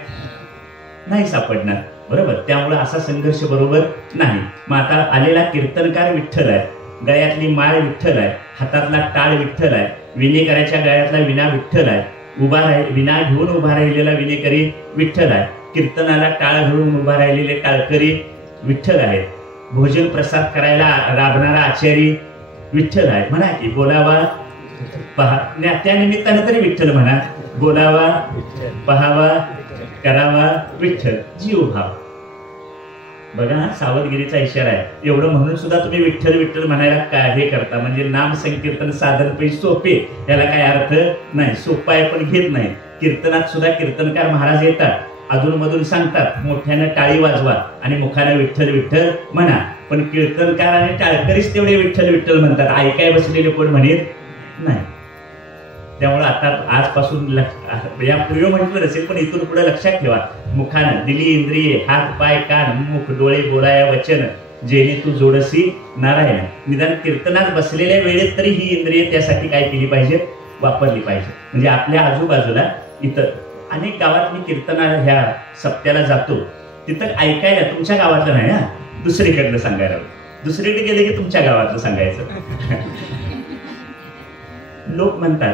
नाही सापडणार. बरोबर. त्यामुळे असा संघर्ष बरोबर नाही. मग आता आलेला कीर्तनकार विठ्ठल आहे, गळ्यातली माळ विठ्ठल आहे, हातातला टाळ विठ्ठल आहे, विनेकराच्या गळ्यातला विना विठ्ठल आहे, उभा विना घेऊन उभा राहिलेला विनेकरी विठ्ठल आहे, कीर्तनाला टाळ घेऊन उभा राहिलेले टाळकरी विठ्ठल आहे, भोजन प्रसाद करायला राबणारा आचारी विठ्ठल आहे. म्हणा की बोलावा पहा, त्या निमित्तानं तरी विठ्ठल म्हणा. बोलावा, पहावा, करावा विठ्ठल, जीव भाव. बघा, सावधगिरीचा इशारा आहे. एवढं म्हणून सुद्धा तुम्ही विठ्ठल विठ्ठल म्हणायला काय हे करता? म्हणजे नाम संकीर्तन साधन पैसे सोपे, याला काय अर्थ नाही. सोपा आहे पण घेत नाही. कीर्तनात सुद्धा कीर्तनकार महाराज येतात, अधूनमधून सांगतात मोठ्यानं टाळी वाजवा आणि मुखानं विठ्ठल विठ्ठल म्हणा. पण कीर्तनकार आणि टाळकरीच तेवढे विठ्ठल विठ्ठल म्हणतात, ऐकाय बसलेले कोण म्हणत नाही. त्यामुळे आता आजपासून यापूर्वी म्हटलं नसेल पण इथून पुढे लक्षात ठेवा, मुखानं दिली इंद्रिये, हात पाय कान मुख डोळे बोलाया वचन, जेणे तू जोडसी नारायण. निदान कीर्तनात बसलेल्या वेळेत तरी ही इंद्रिये त्यासाठी काय केली पाहिजे? वापरली पाहिजे. म्हणजे आपल्या आजूबाजूला इतर अनेक गावात मी कीर्तनाला ह्या सप्त्याला जातो, तिथं ऐकायला तुमच्या गावातलं नाही हा, दुसरीकडलं सांगायला. दुसरीकडे गेले की तुमच्या गावातलं सांगायचं. लोक म्हणतात,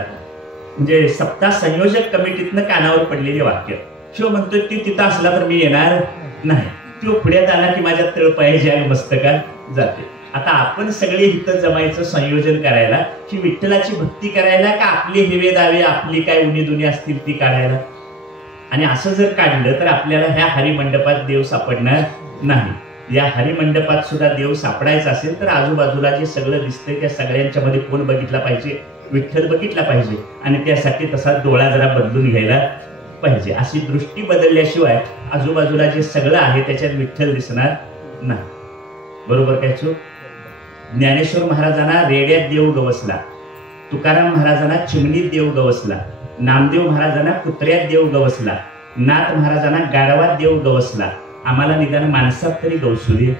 म्हणजे सप्ताह संयोजक कमिटीतनं कानावर पडलेले वाक्य, शिव म्हणतोय ती तिथं असला तर मी येणार नाही, तो पुढ्यात आला की माझ्या तळपायाच्या मस्तकात जाते. आता आपण सगळे इथं जमायचं संयोजन करायला की विठ्ठलाची भक्ती करायला का आपले हेवे दावे, आपली काय उणी दुनी असतील ती काढायला? आणि असं जर काढलं तर आपल्याला ह्या हरिमंडपात देव सापडणार नाही. या हरिमंडपात सुद्धा देव सापडायचा असेल तर आजूबाजूला जे सगळं दिसतंय त्या सगळ्यांच्या मध्ये कोण बघितला पाहिजे? विठ्ठल बघितला पाहिजे. आणि त्यासाठी तसा डोळा जरा बदलून घ्यायला पाहिजे. अशी दृष्टी बदलल्याशिवाय आजूबाजूला जे सगळं आहे त्याच्यात विठ्ठल दिसणार नाही. बरोबर काय चूक? ज्ञानेश्वर महाराजांना रेड्यात देव गवसला, तुकाराम महाराजांना चिमणीत देव गवसला, नामदेव महाराजांना कुत्र्यात देव गवसला, नाथ महाराजांना गाढवात देव गवसला. आम्हाला निदान माणसात तरी गवसू दे.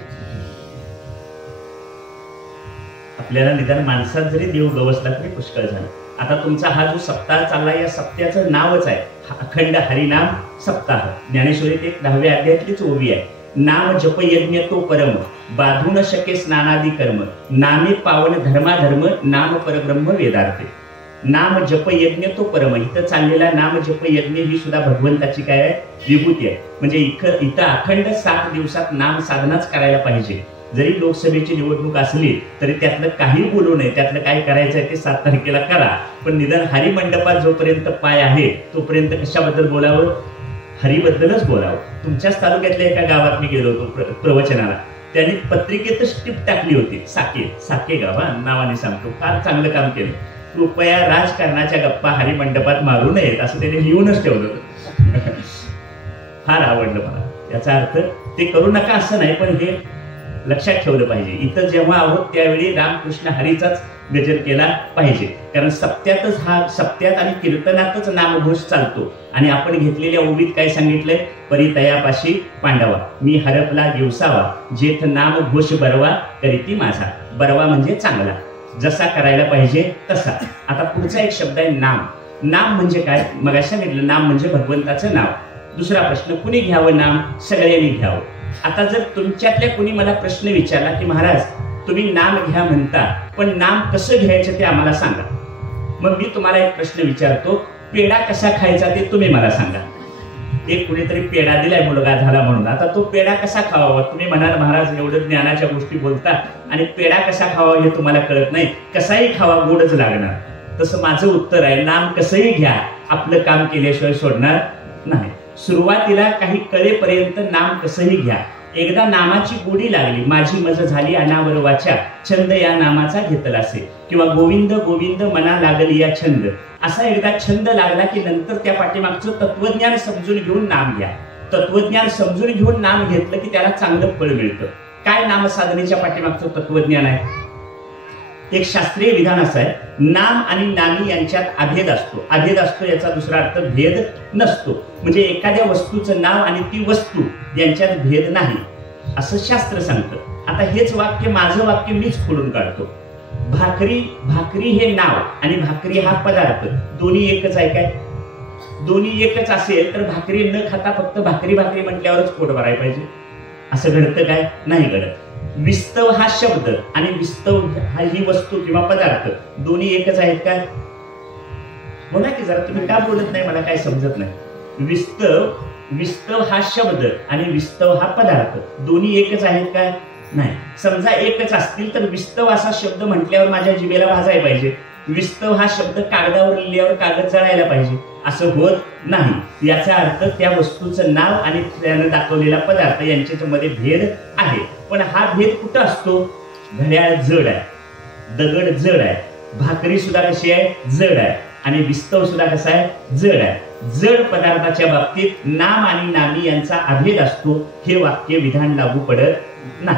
आपल्याला निदान माणसात जरी देव गवसला तरी पुष्कळ झाला. आता तुमचा हा जो सप्ताह चालला, या सप्त्याचं नावच आहे अखंड हरिनाम सप्ताह. ज्ञानेश्वरीत एक 10व्या अध्यायातलीच ओवी आहे. नाम जप यज्ञ तो परम, बाधू न शके स्नानादी कर्म, नामे पावन धर्माधर्म, नाम परब्रह्म वेदार्थे. नाम जप यज्ञ तो परम. इथं चाललेला नाम जप यज्ञ ही सुद्धा भगवंताची काय आहे, विभूती आहे. म्हणजे इथं अखंड 7 दिवसात नाम साधनाच करायला पाहिजे. जरी लोकसभेची निवडणूक असली तरी त्यातलं काही बोलू नये, त्यातलं काय करायचं आहे ते 7 तारखेला करा. पण निदान हरिमंडपात जोपर्यंत पाय आहे तोपर्यंत कशाबद्दल बोलावं, हरिबद्दलच बोलावं. तुमच्याच तालुक्यातल्या एका गावात मी गेलो होतो प्रवचनाला. त्यांनी पत्रिकेतच टिप टाकली होती, साके गाव नावाने सांगतो, फार चांगलं काम केलं. कृपया राजकारणाच्या गप्पा हरिमंडपात मारू नयेत असं त्यांनी लिहूनच ठेवलं होतं. फार आवडलं मला. याचा अर्थ ते करू नका असं नाही, पण हे लक्षात ठेवलं पाहिजे. इथं जेव्हा आहोत त्यावेळी रामकृष्ण हरीचाच गजर केला पाहिजे. कारण सप्त्यात आणि कीर्तनातच नामघोष चालतो. आणि आपण घेतलेल्या ओवीत काय सांगितलंय, परितयापाशी पांडवा मी हरपला दिवसावा, जेथ नामघोष बरवा करीती माझा. बरवा म्हणजे चांगला, जसा करायला पाहिजे तसा. आता पुढचा एक शब्द आहे नाम. नाम म्हणजे काय, मग सांगितलं नाम म्हणजे भगवंताचं नाव. दुसरा प्रश्न, कुणी घ्यावं नाम, सगळ्यांनी घ्यावं. आता जर तुमच्यातल्या कुणी मला प्रश्न विचारला की महाराज तुम्ही नाम घ्या म्हणता, पण नाम कसं घ्यायचं ते आम्हाला सांगा. मग मी तुम्हाला एक प्रश्न विचारतो, पेढा कसा खायचा ते तुम्ही मला सांगा. एक कुणीतरी पेढा दिलाय मुलगा झाला म्हणून, आता तो पेढा कसा खावा. तुम्ही म्हणाल महाराज एवढं ज्ञानाच्या गोष्टी बोलता आणि पेढा कसा खावा हे तुम्हाला कळत नाही, कसाही खावा गोडच लागणार. तसं माझं उत्तर आहे, नाम कसंही घ्या, आपलं काम केल्याशिवाय सोडणार नाही. सुरुवातीला काही कळेपर्यंत नाम कसंही घ्या. एकदा नामाची गोडी लागली, माझी मज झाली अनावर वाचा, छंद या नामाचा घेतला असे, किंवा गोविंद गोविंद मना लागली या छंद. असा एकदा छंद लागला की नंतर त्या पाठीमागचं तत्वज्ञान समजून घेऊन नाम घ्या. तत्वज्ञान समजून घेऊन नाम घेतलं की त्याला चांगलं फळ मिळतं. काय नामसाधनेच्या पाठीमागचं तत्वज्ञान आहे, एक शास्त्रीय विधान असं आहे, नाम आणि नामी यांच्यात अभेद असतो. अभेद असतो याचा दुसरा अर्थ भेद नसतो. म्हणजे एखाद्या वस्तूचं नाव आणि ती वस्तू यांच्यात भेद नाही असं शास्त्र सांगतं. आता हेच वाक्य माझं वाक्य मीच खोडून काढतो. भाकरी हे नाव आणि भाकरी हा पदार्थ दोन्ही एकच आहे काय. दोन्ही एकच असेल तर भाकरी न खाता फक्त भाकरी म्हटल्यावरच पोट भरायला पाहिजे, असं घडतं काय, नाही घडत. विस्तव हा शब्द आणि विस्तव हा ही वस्तू किंवा पदार्थ दोन्ही एकच आहेत काय. बोला की जरा, तुम्ही का बोलत नाही मला काय समजत नाही. विस्तव हा शब्द आणि विस्तव हा पदार्थ दोन्ही एकच आहेत काय, नाही. समजा एकच असतील तर विस्तव असा शब्द म्हटल्यावर माझ्या जिभेला भाजायला पाहिजे. विस्तव हा शब्द कागदावर लिहिल्यावर कागद जळायला पाहिजे, असं होत नाही. याचा अर्थ त्या वस्तूचं नाव आणि त्यानं दाखवलेला पदार्थ यांच्यामध्ये भेद आहे. पण हा भेद कुठं असतो, घड्याळ जड आहे, दगड जड आहे, भाकरी सुद्धा कशी आहे, जड आहे, आणि विस्तव सुद्धा कसा आहे, जड आहे. जड पदार्थाच्या बाबतीत नाम आणि नामी यांचा अभेद असतो. हे वाक्य विधान लागू पडत नाही.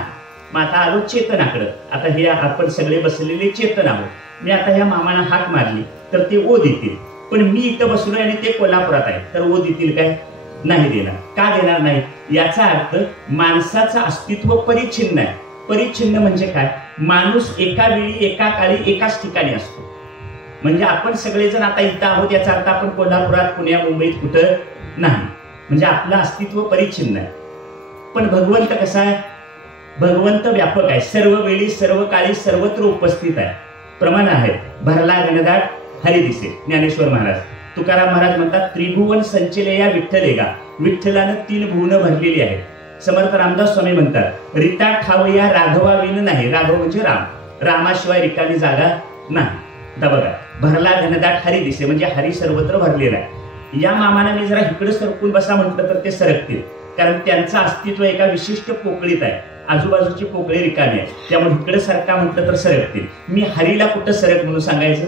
मग आता आलो चेतनाकडं. आता हे आपण सगळे बसलेले चेतन आहोत. मी आता ह्या मामाना हाक मारली तर ते ओ देतील, पण मी इथं बसलोय आणि ते कोल्हापुरात आहे तर ओ देतील काय, नाही देणार. का देणार नाही, याचा अर्थ माणसाचं अस्तित्व परिच्छिन्न आहे. परिच्छिन्न म्हणजे काय, माणूस एका वेळी एका काळी एकाच ठिकाणी असतो. म्हणजे आपण सगळेजण आता इथं आहोत याचा अर्थ आपण कोल्हापुरात पुण्या मुंबईत कुठं नाही. म्हणजे आपलं अस्तित्व परिच्छिन्न आहे. पण भगवंत कसा आहे, भगवंत व्यापक आहे, सर्व वेळी सर्व काळी सर्वत्र उपस्थित आहे. प्रमाण आहे, भरला घनदाट हरी दिसे. ज्ञानेश्वर महाराज, तुकाराम महाराज म्हणतात, त्रिभुवन संचले या विठ्ठलेगा, विठ्ठलानं 3 भुवन भरलेली आहे. समर्थ रामदास स्वामी म्हणतात, रिता ठाव या राघवा विन नाही. राघव म्हणजे राम, रामाशिवाय रिकामी जागा नाही. आता बघा, भरला घनदाट हरी दिसे म्हणजे हरी सर्वत्र भरलेला आहे. या मामाने मी जरा इकडे सरकून बसा म्हटलं तर ते सरकतील, कारण त्यांचं अस्तित्व एका विशिष्ट पोकळीत आहे. आजूबाजूची पोकळी रिकामी आहे, त्यामुळे इकडे सरका म्हटलं तर सरकतील. मी हरीला कुठं सरक म्हणून सांगायचं,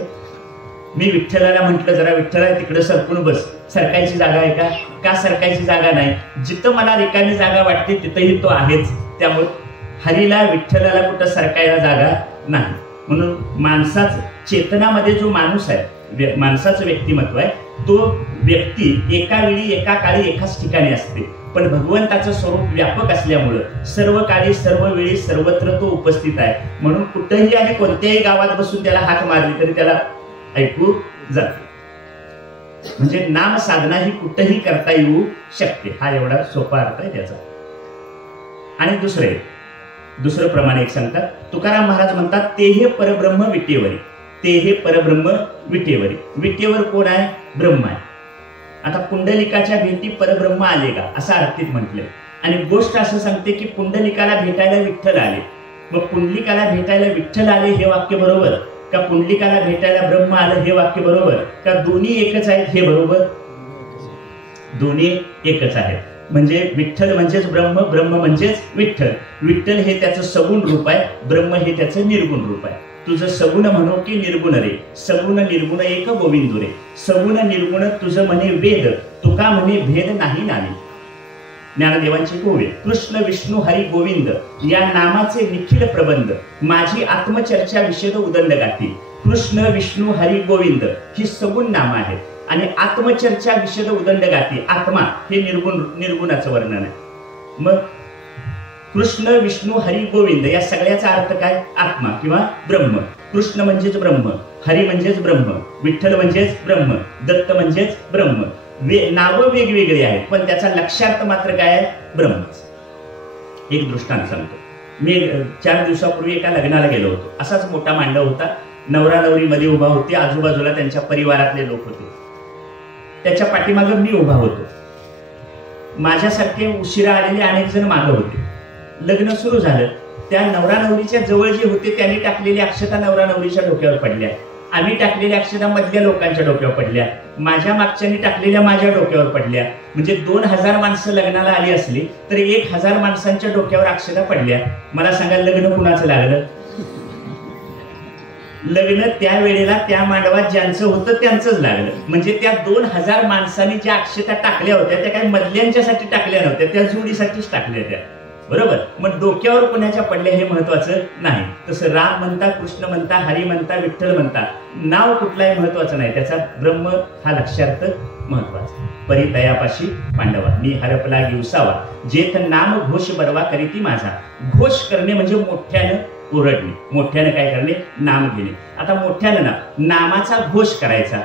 मी विठ्ठलाला म्हटलं जरा विठ्ठला तिकडे सरकून बस, सरकायची जागा आहे का, का सरकायची जागा नाही. जिथं मला रिकामी जागा वाटते तिथंही तो आहेच. त्यामुळे हरीला विठ्ठलाला कुठं सरकायला जागा नाही. म्हणून माणसाचं चेतनामध्ये जो माणूस आहे, माणसाचं व्यक्तिमत्व आहे, तो व्यक्ती एका वेळी एका काळी एकाच ठिकाणी असते. पण भगवंताचं स्वरूप व्यापक असल्यामुळं सर्व काळी सर्व वेळी सर्वत्र तो उपस्थित आहे. म्हणून कुठेही आणि कोणत्याही गावात बसून त्याला हाक मारली तरी त्याला ऐकू जाते. म्हणजे नाम साधना ही कुठेही करता येऊ शकते, हा एवढा सोपा अर्थ आहे त्याचा. आणि दुसरं प्रमाण एक सांगतात, तुकाराम महाराज म्हणतात, ते हे परब्रह्म विटेवरी. ते हे परब्रह्म विटेवरी. विटेवर कोण आहे? ब्रह्म आहे. आता पुंडलिकाच्या भेटी परब्रह्म आले का असं आरतीत म्हटलंय. आणि गोष्ट असं सांगते की पुंडलिकाला भेटायला विठ्ठल आले. मग पुंडलिकाला भेटायला विठ्ठल आले हे वाक्य बरोबर का पुंडलिकाला भेटायला ब्रह्म आलं हे वाक्य बरोबर का दोन्ही एकच आहेत हे बरोबर? दोन्ही एकच आहेत. म्हणजे विठ्ठल म्हणजेच ब्रह्म, ब्रह्म म्हणजेच विठ्ठल. विठ्ठल हे त्याचं सगुण रूप आहे, ब्रह्म हे त्याचं निर्गुण रूप आहे. तुझं सगुण म्हणो की निर्गुण रे, सगुण निर्गुण एक गोविंदू रे. सगुण निर्गुण तुझं म्हणे वेद, तुका म्हणे भेद नाही नावे. ज्ञानदेवांची गोवे, कृष्ण विष्णू हरी गोविंद या नामाचे निखिल प्रबंध, माझी आत्मचर्चा विषद उदंड गाठी. कृष्ण विष्णू हरी गोविंद ही सगुण नामं आहेत आणि आत्मचर्चा विषद उदंड गाठी. आत्मा हे निर्गुणाचं वर्णन आहे. मग कृष्ण विष्णू हरी गोविंद या सगळ्याचा अर्थ काय? आत्मा किंवा ब्रह्म. कृष्ण म्हणजेच ब्रह्म, हरी म्हणजेच ब्रह्म, विठ्ठल म्हणजेच ब्रह्म, दत्त म्हणजेच ब्रह्म. नावं वेगवेगळी आहेत पण त्याचा लक्षार्थ मात्र काय आहे? ब्रह्मच. एक दृष्टांत सांगतो. मी 4 दिवसापूर्वी एका लग्नाला गेलो होतो. असाच मोठा मांडव होता. नवरा नवरी मध्ये उभा होते, आजूबाजूला त्यांच्या परिवारातले लोक होते. त्याच्या पाठीमागं मी उभा होतो. माझ्यासारखे उशिरा आलेले अनेक जण मागं होते. लग्न सुरू झालं. त्या नवरा नवरीच्या जवळ जे होते त्यांनी टाकलेली अक्षता नवरा नवरीच्या डोक्यावर पडल्या. आम्ही टाकलेल्या अक्षता मधल्या लोकांच्या डोक्यावर पडल्या. माझ्या मागच्यानी टाकलेल्या माझ्या डोक्यावर पडल्या. म्हणजे 2000 माणसं लग्नाला आली असली तर 1000 माणसांच्या डोक्यावर अक्षता पडल्या. मला सांगा लग्न कुणाचं लागलं? लग्न त्या वेळेला त्या मांडवात ज्यांचं होतं त्यांचंच लागलं. म्हणजे त्या 2000 माणसांनी ज्या अक्षता टाकल्या होत्या त्या काही मधल्यांच्यासाठी टाकल्या नव्हत्या, त्या जोडीसाठीच टाकल्या त्या. बरोबर. मग डोक्यावर कोणाच्या पडल्या हे महत्वाचं नाही. तसं राम म्हणता, कृष्ण म्हणता, हरी म्हणता, विठ्ठल म्हणता, नाव कुठलाही महत्वाचं नाही, त्याचा ब्रह्म हा लक्षार्थ महत्वाचा. परितयापाशी पांडवा मी हरपला दिवसावा, जेथ नाम घोष बरवा करीती माझा. घोष करणे म्हणजे मोठ्यानं ओरडणे, मोठ्यानं काय करणे? नाम घेणे. आता मोठ्यानं नामाचा घोष करायचा.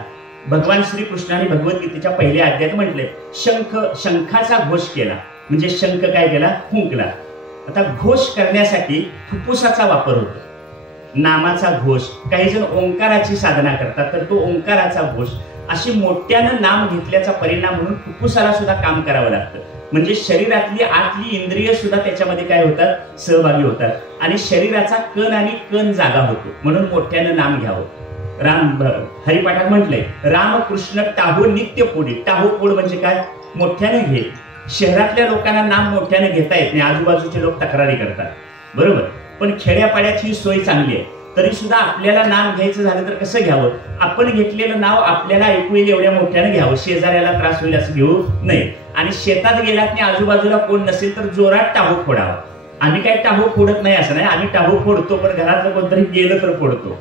भगवान श्रीकृष्णाने भगवद्गीतेच्या पहिल्या अध्यायात म्हटले, शंखाचा घोष केला. म्हणजे शंख काय केला? फुंकला. आता घोष करण्यासाठी फुफ्फुसाचा वापर होतो. नामाचा घोष. काही जण ओंकाराची साधना करतात तर तो ओंकाराचा घोष. अशी मोठ्यानं नाम घेतल्याचा परिणाम म्हणून फुफ्फुसाला सुद्धा काम करावं लागतं. म्हणजे शरीरातली आतली इंद्रिय सुद्धा त्याच्यामध्ये काय होतात? सहभागी होतात. आणि शरीराचा कण आणि कण जागा होतो. म्हणून मोठ्यानं नाम घ्यावं. हरिपाठात म्हटलंय, राम कृष्ण टाहो नित्य पोडी. टाहो पोड म्हणजे काय? मोठ्यानं घे. शहरातल्या लोकांना नाम मोठ्याने घेता येत नाही, आजूबाजूचे लोक तक्रारी करतात. बरोबर. पण खेड्यापाड्यात ही सोय चांगली आहे. तरी सुद्धा आपल्याला नाम घ्यायचं झालं तर कसं घ्यावं? आपण घेतलेलं नाव आपल्याला ऐकू येईल एवढ्या मोठ्यानं घ्यावं. शेजाऱ्याला त्रास होईल असं घेऊ नये. आणि शेतात गेलात की आजूबाजूला कोण नसेल तर जोरात टाहो फोडावा. आम्ही काय टाहो फोडत नाही असं नाही, आम्ही टाहो फोडतो, पण घरातलं कोणतरी गेलं तर फोडतो.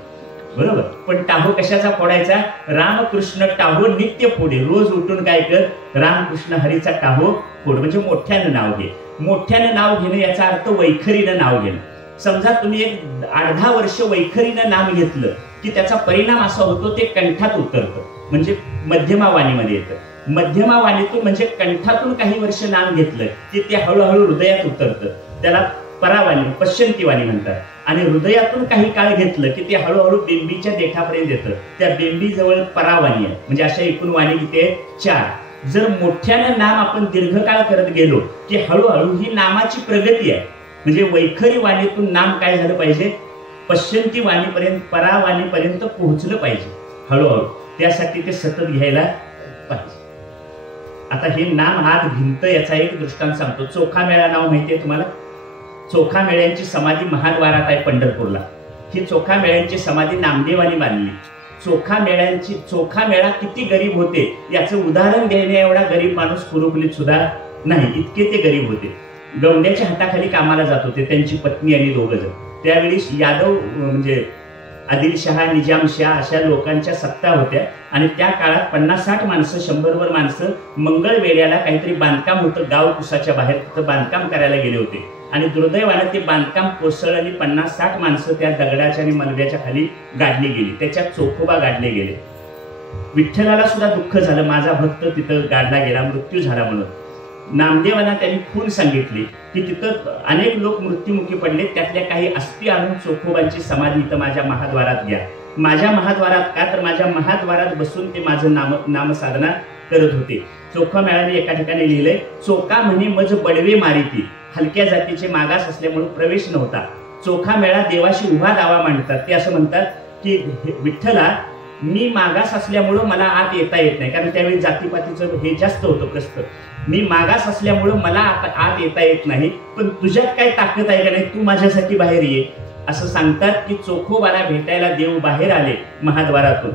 बरोबर. पण टाहो कशाचा फोडायचा? रामकृष्ण टाहो नित्य फोडे. रोज उठून काय कर? रामकृष्ण हरीचा टाहो फोड. म्हणजे मोठ्यानं नाव घे. मोठ्यानं नाव घेणं याचा अर्थ वैखरीनं नाव घेणं. समजा तुम्ही एक 8-10 वर्ष वैखरीनं नाम घेतलं की त्याचा परिणाम असा होतो ते कंठात उतरतं. म्हणजे मध्यमा वाणीमध्ये येतं. मध्यमा वाणीतून म्हणजे कंठातून काही वर्ष नाम घेतलं की ते हळूहळू हृदयात उतरतं. त्याला परावाणी, पश्चंती वाणी म्हणतात. आणि हृदयातून काही काळ घेतलं की ते हळूहळू बेंबीच्या देठापर्यंत येतं. त्या बेंबीजवळ परावाणी आहे. म्हणजे अशा एकूण वाणी किती आहे? 4. जर मोठ्यानं नाम आपण दीर्घकाळ करत गेलो की हळूहळू ही नामाची प्रगती आहे. म्हणजे वैखरी वाणीतून नाम काय झालं पाहिजे? पश्चंती वाणीपर्यंत, परावाणीपर्यंत पोहोचलं पाहिजे हळूहळू. त्यासाठी ते सतत घ्यायला पाहिजे. आता हे नाम हात भिंत याचा एक दृष्टांत सांगतो. चोखा मेळा नाव माहितीये तुम्हाला? चोखा मेळ्यांची समाधी महाद्वारात आहे पंढरपूरला. ही चोखा मेळ्यांची समाधी नामदेवानी बांधली. चोखा मेळा किती गरीब होते याचं उदाहरण देण्या एवढा गरीब माणूस कुरुबलीत सुद्धा नाही, इतके ते गरीब होते. गवंड्याच्या हाताखाली कामाला जात होते त्यांची पत्नी आणि 2 जण. त्यावेळी यादव म्हणजे आदिलशहा, निजामशहा अशा लोकांच्या सत्ता होत्या आणि त्या काळात 50-60 माणसं, 100 माणसं मंगळवेढ्याला काहीतरी बांधकाम होतं, गाव कुसाच्या बाहेर, तिथं बांधकाम करायला गेले होते आणि दुर्दैवानं ते बांधकाम कोसळलं आणि 50-60 माणसं त्या दगडाच्या आणि मलब्याच्या खाली गाडली गेली, त्याच्यात चोखोबा गाडले गेले. विठ्ठलाला सुद्धा दुःख झालं, माझा भक्त तिथं गाडला गेला, मृत्यू झाला म्हणून. नामदेवांना त्यांनी खून सांगितली की तिथं अनेक लोक मृत्युमुखी पडले, त्यातल्या काही अस्थी आणून चोखोबांची समाधी इथं माझ्या महाद्वारात घ्या. माझ्या महाद्वारात का, तर माझ्या महाद्वारात बसून ते माझं नामसाधना करत होते. चोखा मेळाने एका ठिकाणी लिहिलंय, चोखा म्हणे मज बडवे मारिती, हलक्या जातीचे मागास असल्यामुळे प्रवेश नव्हता. चोखा मेळा देवाशी उभा दावा मांडतात. ते असं म्हणतात की विठ्ठला, मी मागास असल्यामुळं मला आत येता येत नाही, कारण त्यावेळी जातीपातीचं हे जास्त होतं प्रस्त. मी मागास असल्यामुळं मला आत येता येत नाही, पण तुझ्यात काय ताकद आहे का नाही, तू माझ्यासाठी बाहेर ये, असं सांगतात. की चोखोबाला भेटायला देव बाहेर आले महाद्वारातून,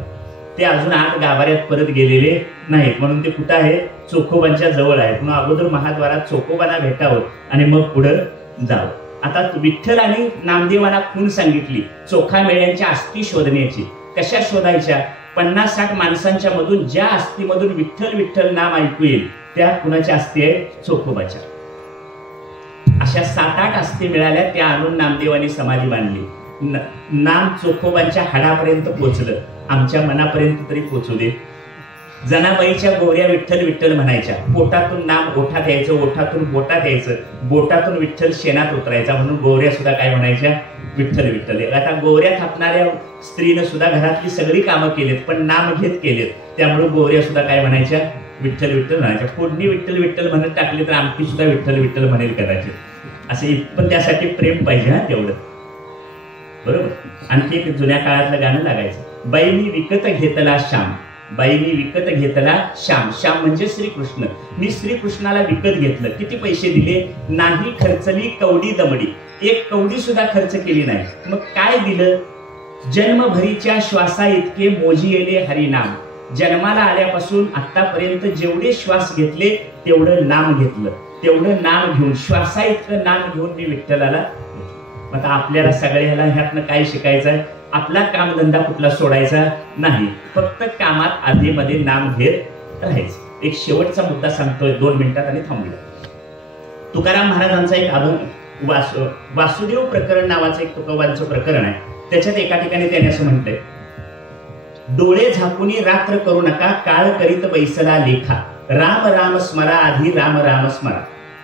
ते अजून आत गाभाऱ्यात परत गेलेले नाहीत, म्हणून ते कुठं आहे, चोखोबांच्या जवळ आहेत. म्हणून अगोदर महाद्वारात चोखोबाला भेटावं आणि मग पुढं जावं. आता विठ्ठलाने नामदेवांना खून सांगितली चोखा मेळ्यांच्या अस्थी शोधण्याची. कशा शोधायच्या? 50-60 माणसांच्या मधून ज्या अस्थीमधून विठ्ठल विठ्ठल नाम ऐकू येईल त्या कुणाच्या अस्थी आहे? चोखोबाच्या. अशा 7-8 अस्थी मिळाल्या, त्या आणून नामदेवांनी समाधी बांधली. नाम चोखोबांच्या हाडापर्यंत पोचलं, आमच्या मनापर्यंत तरी पोचू दे. जनाबाईच्या गोऱ्या विठ्ठल विठ्ठल म्हणायच्या, पोटातून नाम ओठात यायचं, ओठातून बोटात यायचं, बोटातून विठ्ठल शेणात उतरायचा, म्हणून गोऱ्या सुद्धा काय म्हणायच्या? विठ्ठल विठ्ठल. आता गोऱ्या थापणाऱ्या स्त्रीनं सुद्धा घरातली सगळी कामं केलीत, पण नाम घेत केलेत, त्यामुळे गोऱ्या सुद्धा काय म्हणायच्या? विठ्ठल विठ्ठल म्हणायच्या. फोडणी विठ्ठल विठ्ठल म्हणत टाकली तर आमटी सुद्धा विठ्ठल विठ्ठल म्हणेल कदाचित. असे पण त्यासाठी प्रेम पाहिजे हा तेवढं, बरोबर. आणखी एक जुन्या काळातलं गाणं लागायचं, बाईनी विकत घेतला श्याम, बाईनी विकत घेतला श्याम. श्याम म्हणजे श्रीकृष्ण. मी श्रीकृष्णाला विकत घेतलं. किती पैसे दिले? नाही खर्चली कवडी दमडी, एक कवडी सुद्धा खर्च केली नाही. मग काय दिलं? जन्मभरीच्या श्वासा इतके मोजिले हरिनाम. जन्माला आल्यापासून आतापर्यंत जेवढे श्वास घेतले तेवढं नाम घेतलं, तेवढं नाम घेऊन श्वासा इतकं नाम घेऊन मी विठ्ठलाला. आता आपल्याला सगळ्याला ह्यातनं काय शिकायचं आहे? आपला कामधंदा कुठला सोडायचा नाही, फक्त कामात आधीमध्ये नाम घेत राहायचं. एक शेवटचा मुद्दा सांगतोय 2 मिनिटात आणि थांबूया. तुकाराम महाराजांचा एक अभंग, वासुदेव प्रकरण नावाचं एक तुकोबांचं प्रकरण आहे. त्याच्यात एका ठिकाणी त्याने असं म्हटलंय, डोळे झाकुनी रात्र करू नका, काळ करीत बैसला लेखा, राम राम स्मरा आधी राम राम स्मरा.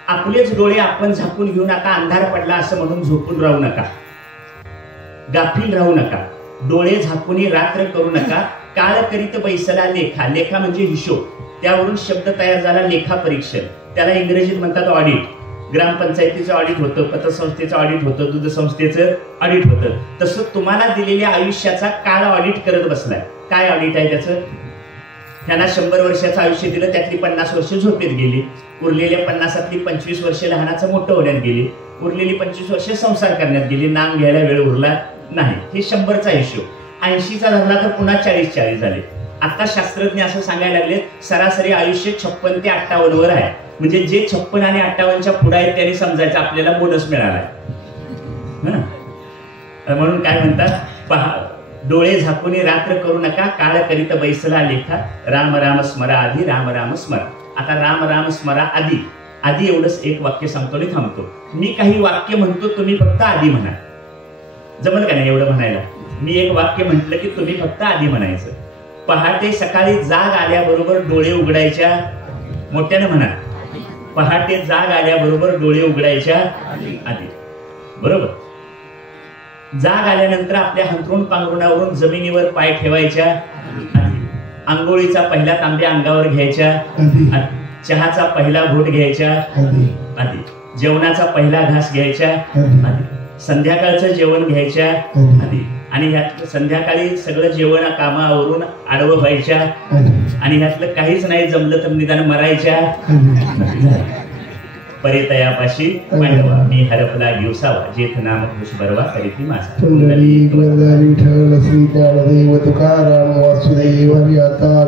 आपलेच डोळे आपण झाकून घेऊन आता अंधार पडला असं म्हणून झोपून राहू नका, गाफील राहू नका. डोळे झाकुनी रात्र करू नका, काळ करीत बैसला लेखा. लेखा म्हणजे हिशोब, त्यावरून शब्द तयार झाला लेखा परीक्षण. त्याला इंग्रजीत म्हणतात ऑडिट. ग्रामपंचायतीचं ऑडिट होतं, पतसंस्थेचं ऑडिट होतं, दूध संस्थेचं ऑडिट होतं. तसं तुम्हाला दिलेल्या आयुष्याचा काळ ऑडिट करत बसलाय. काय ऑडिट आहे त्याचं? ह्यांना 100 वर्षाचं आयुष्य दिलं, त्यातली 50 वर्ष झोपेत गेली, उरलेल्या 50तली 25 वर्ष लहानाचं मोठं होण्यात गेली, उरलेली 25 वर्ष संसार करण्यात गेली, नाम घ्यायला वेळ उरला नाही. हे 100चा हिशोब. 80चा धरला तर पुन्हा 40 झाले. आता शास्त्रज्ञ असं सांगायला लागले, सरासरी आयुष्य 56 ते 58 वर आहे. म्हणजे जे 56 आणि 58च्या पुढे आहेत त्यांनी समजायचं आपल्याला बोनस मिळालाय. म्हणून काय म्हणतात, पहा, डोळे झाकुनी रात्र करू नका, काळ करीत बैसला लेखा, राम राम स्मरा आधी राम राम स्मरा. आता राम राम स्मरा आधी. आधी एवढंच एक वाक्य सांगतो आणि थांबतो. मी काही वाक्य म्हणतो, तुम्ही फक्त आधी म्हणा. जमल का नाही एवढं म्हणायला? मी एक वाक्य म्हटलं की तुम्ही फक्त आधी म्हणायचं. पहाटे सकाळी जाग आल्याबरोबर डोळे उघडायच्या, मोठ्यानं म्हणा. पहाटे जाग आल्याबरोबर डोळे उघडायच्या आधी, बरोबर. जाग आल्यानंतर आपल्या हंतरुण पांघरुणावरून जमिनीवर पाय ठेवायच्या आधी, आंघोळीचा पहिला तांब्या अंगावर घ्यायच्या आधी, चहाचा पहिला घोट घ्यायच्या आधी, जेवणाचा पहिला घास घ्यायच्या आधी, संध्याकाळचं जेवण घ्यायच्या आधी, आणि ह्यात संध्याकाळी सगळं जेवण कामावरून आडवं व्हायच्या, आणि ह्यातलं काहीच नाही जमलं तर निदान मरायच्या. परितयापाशी मांडवा, मी हरपला दिवसावा, जेथ नाम घोष बरवा करीती माझा. विठ्ठल श्री ज्ञानदेव तुकाराम वासुदेव हरी आता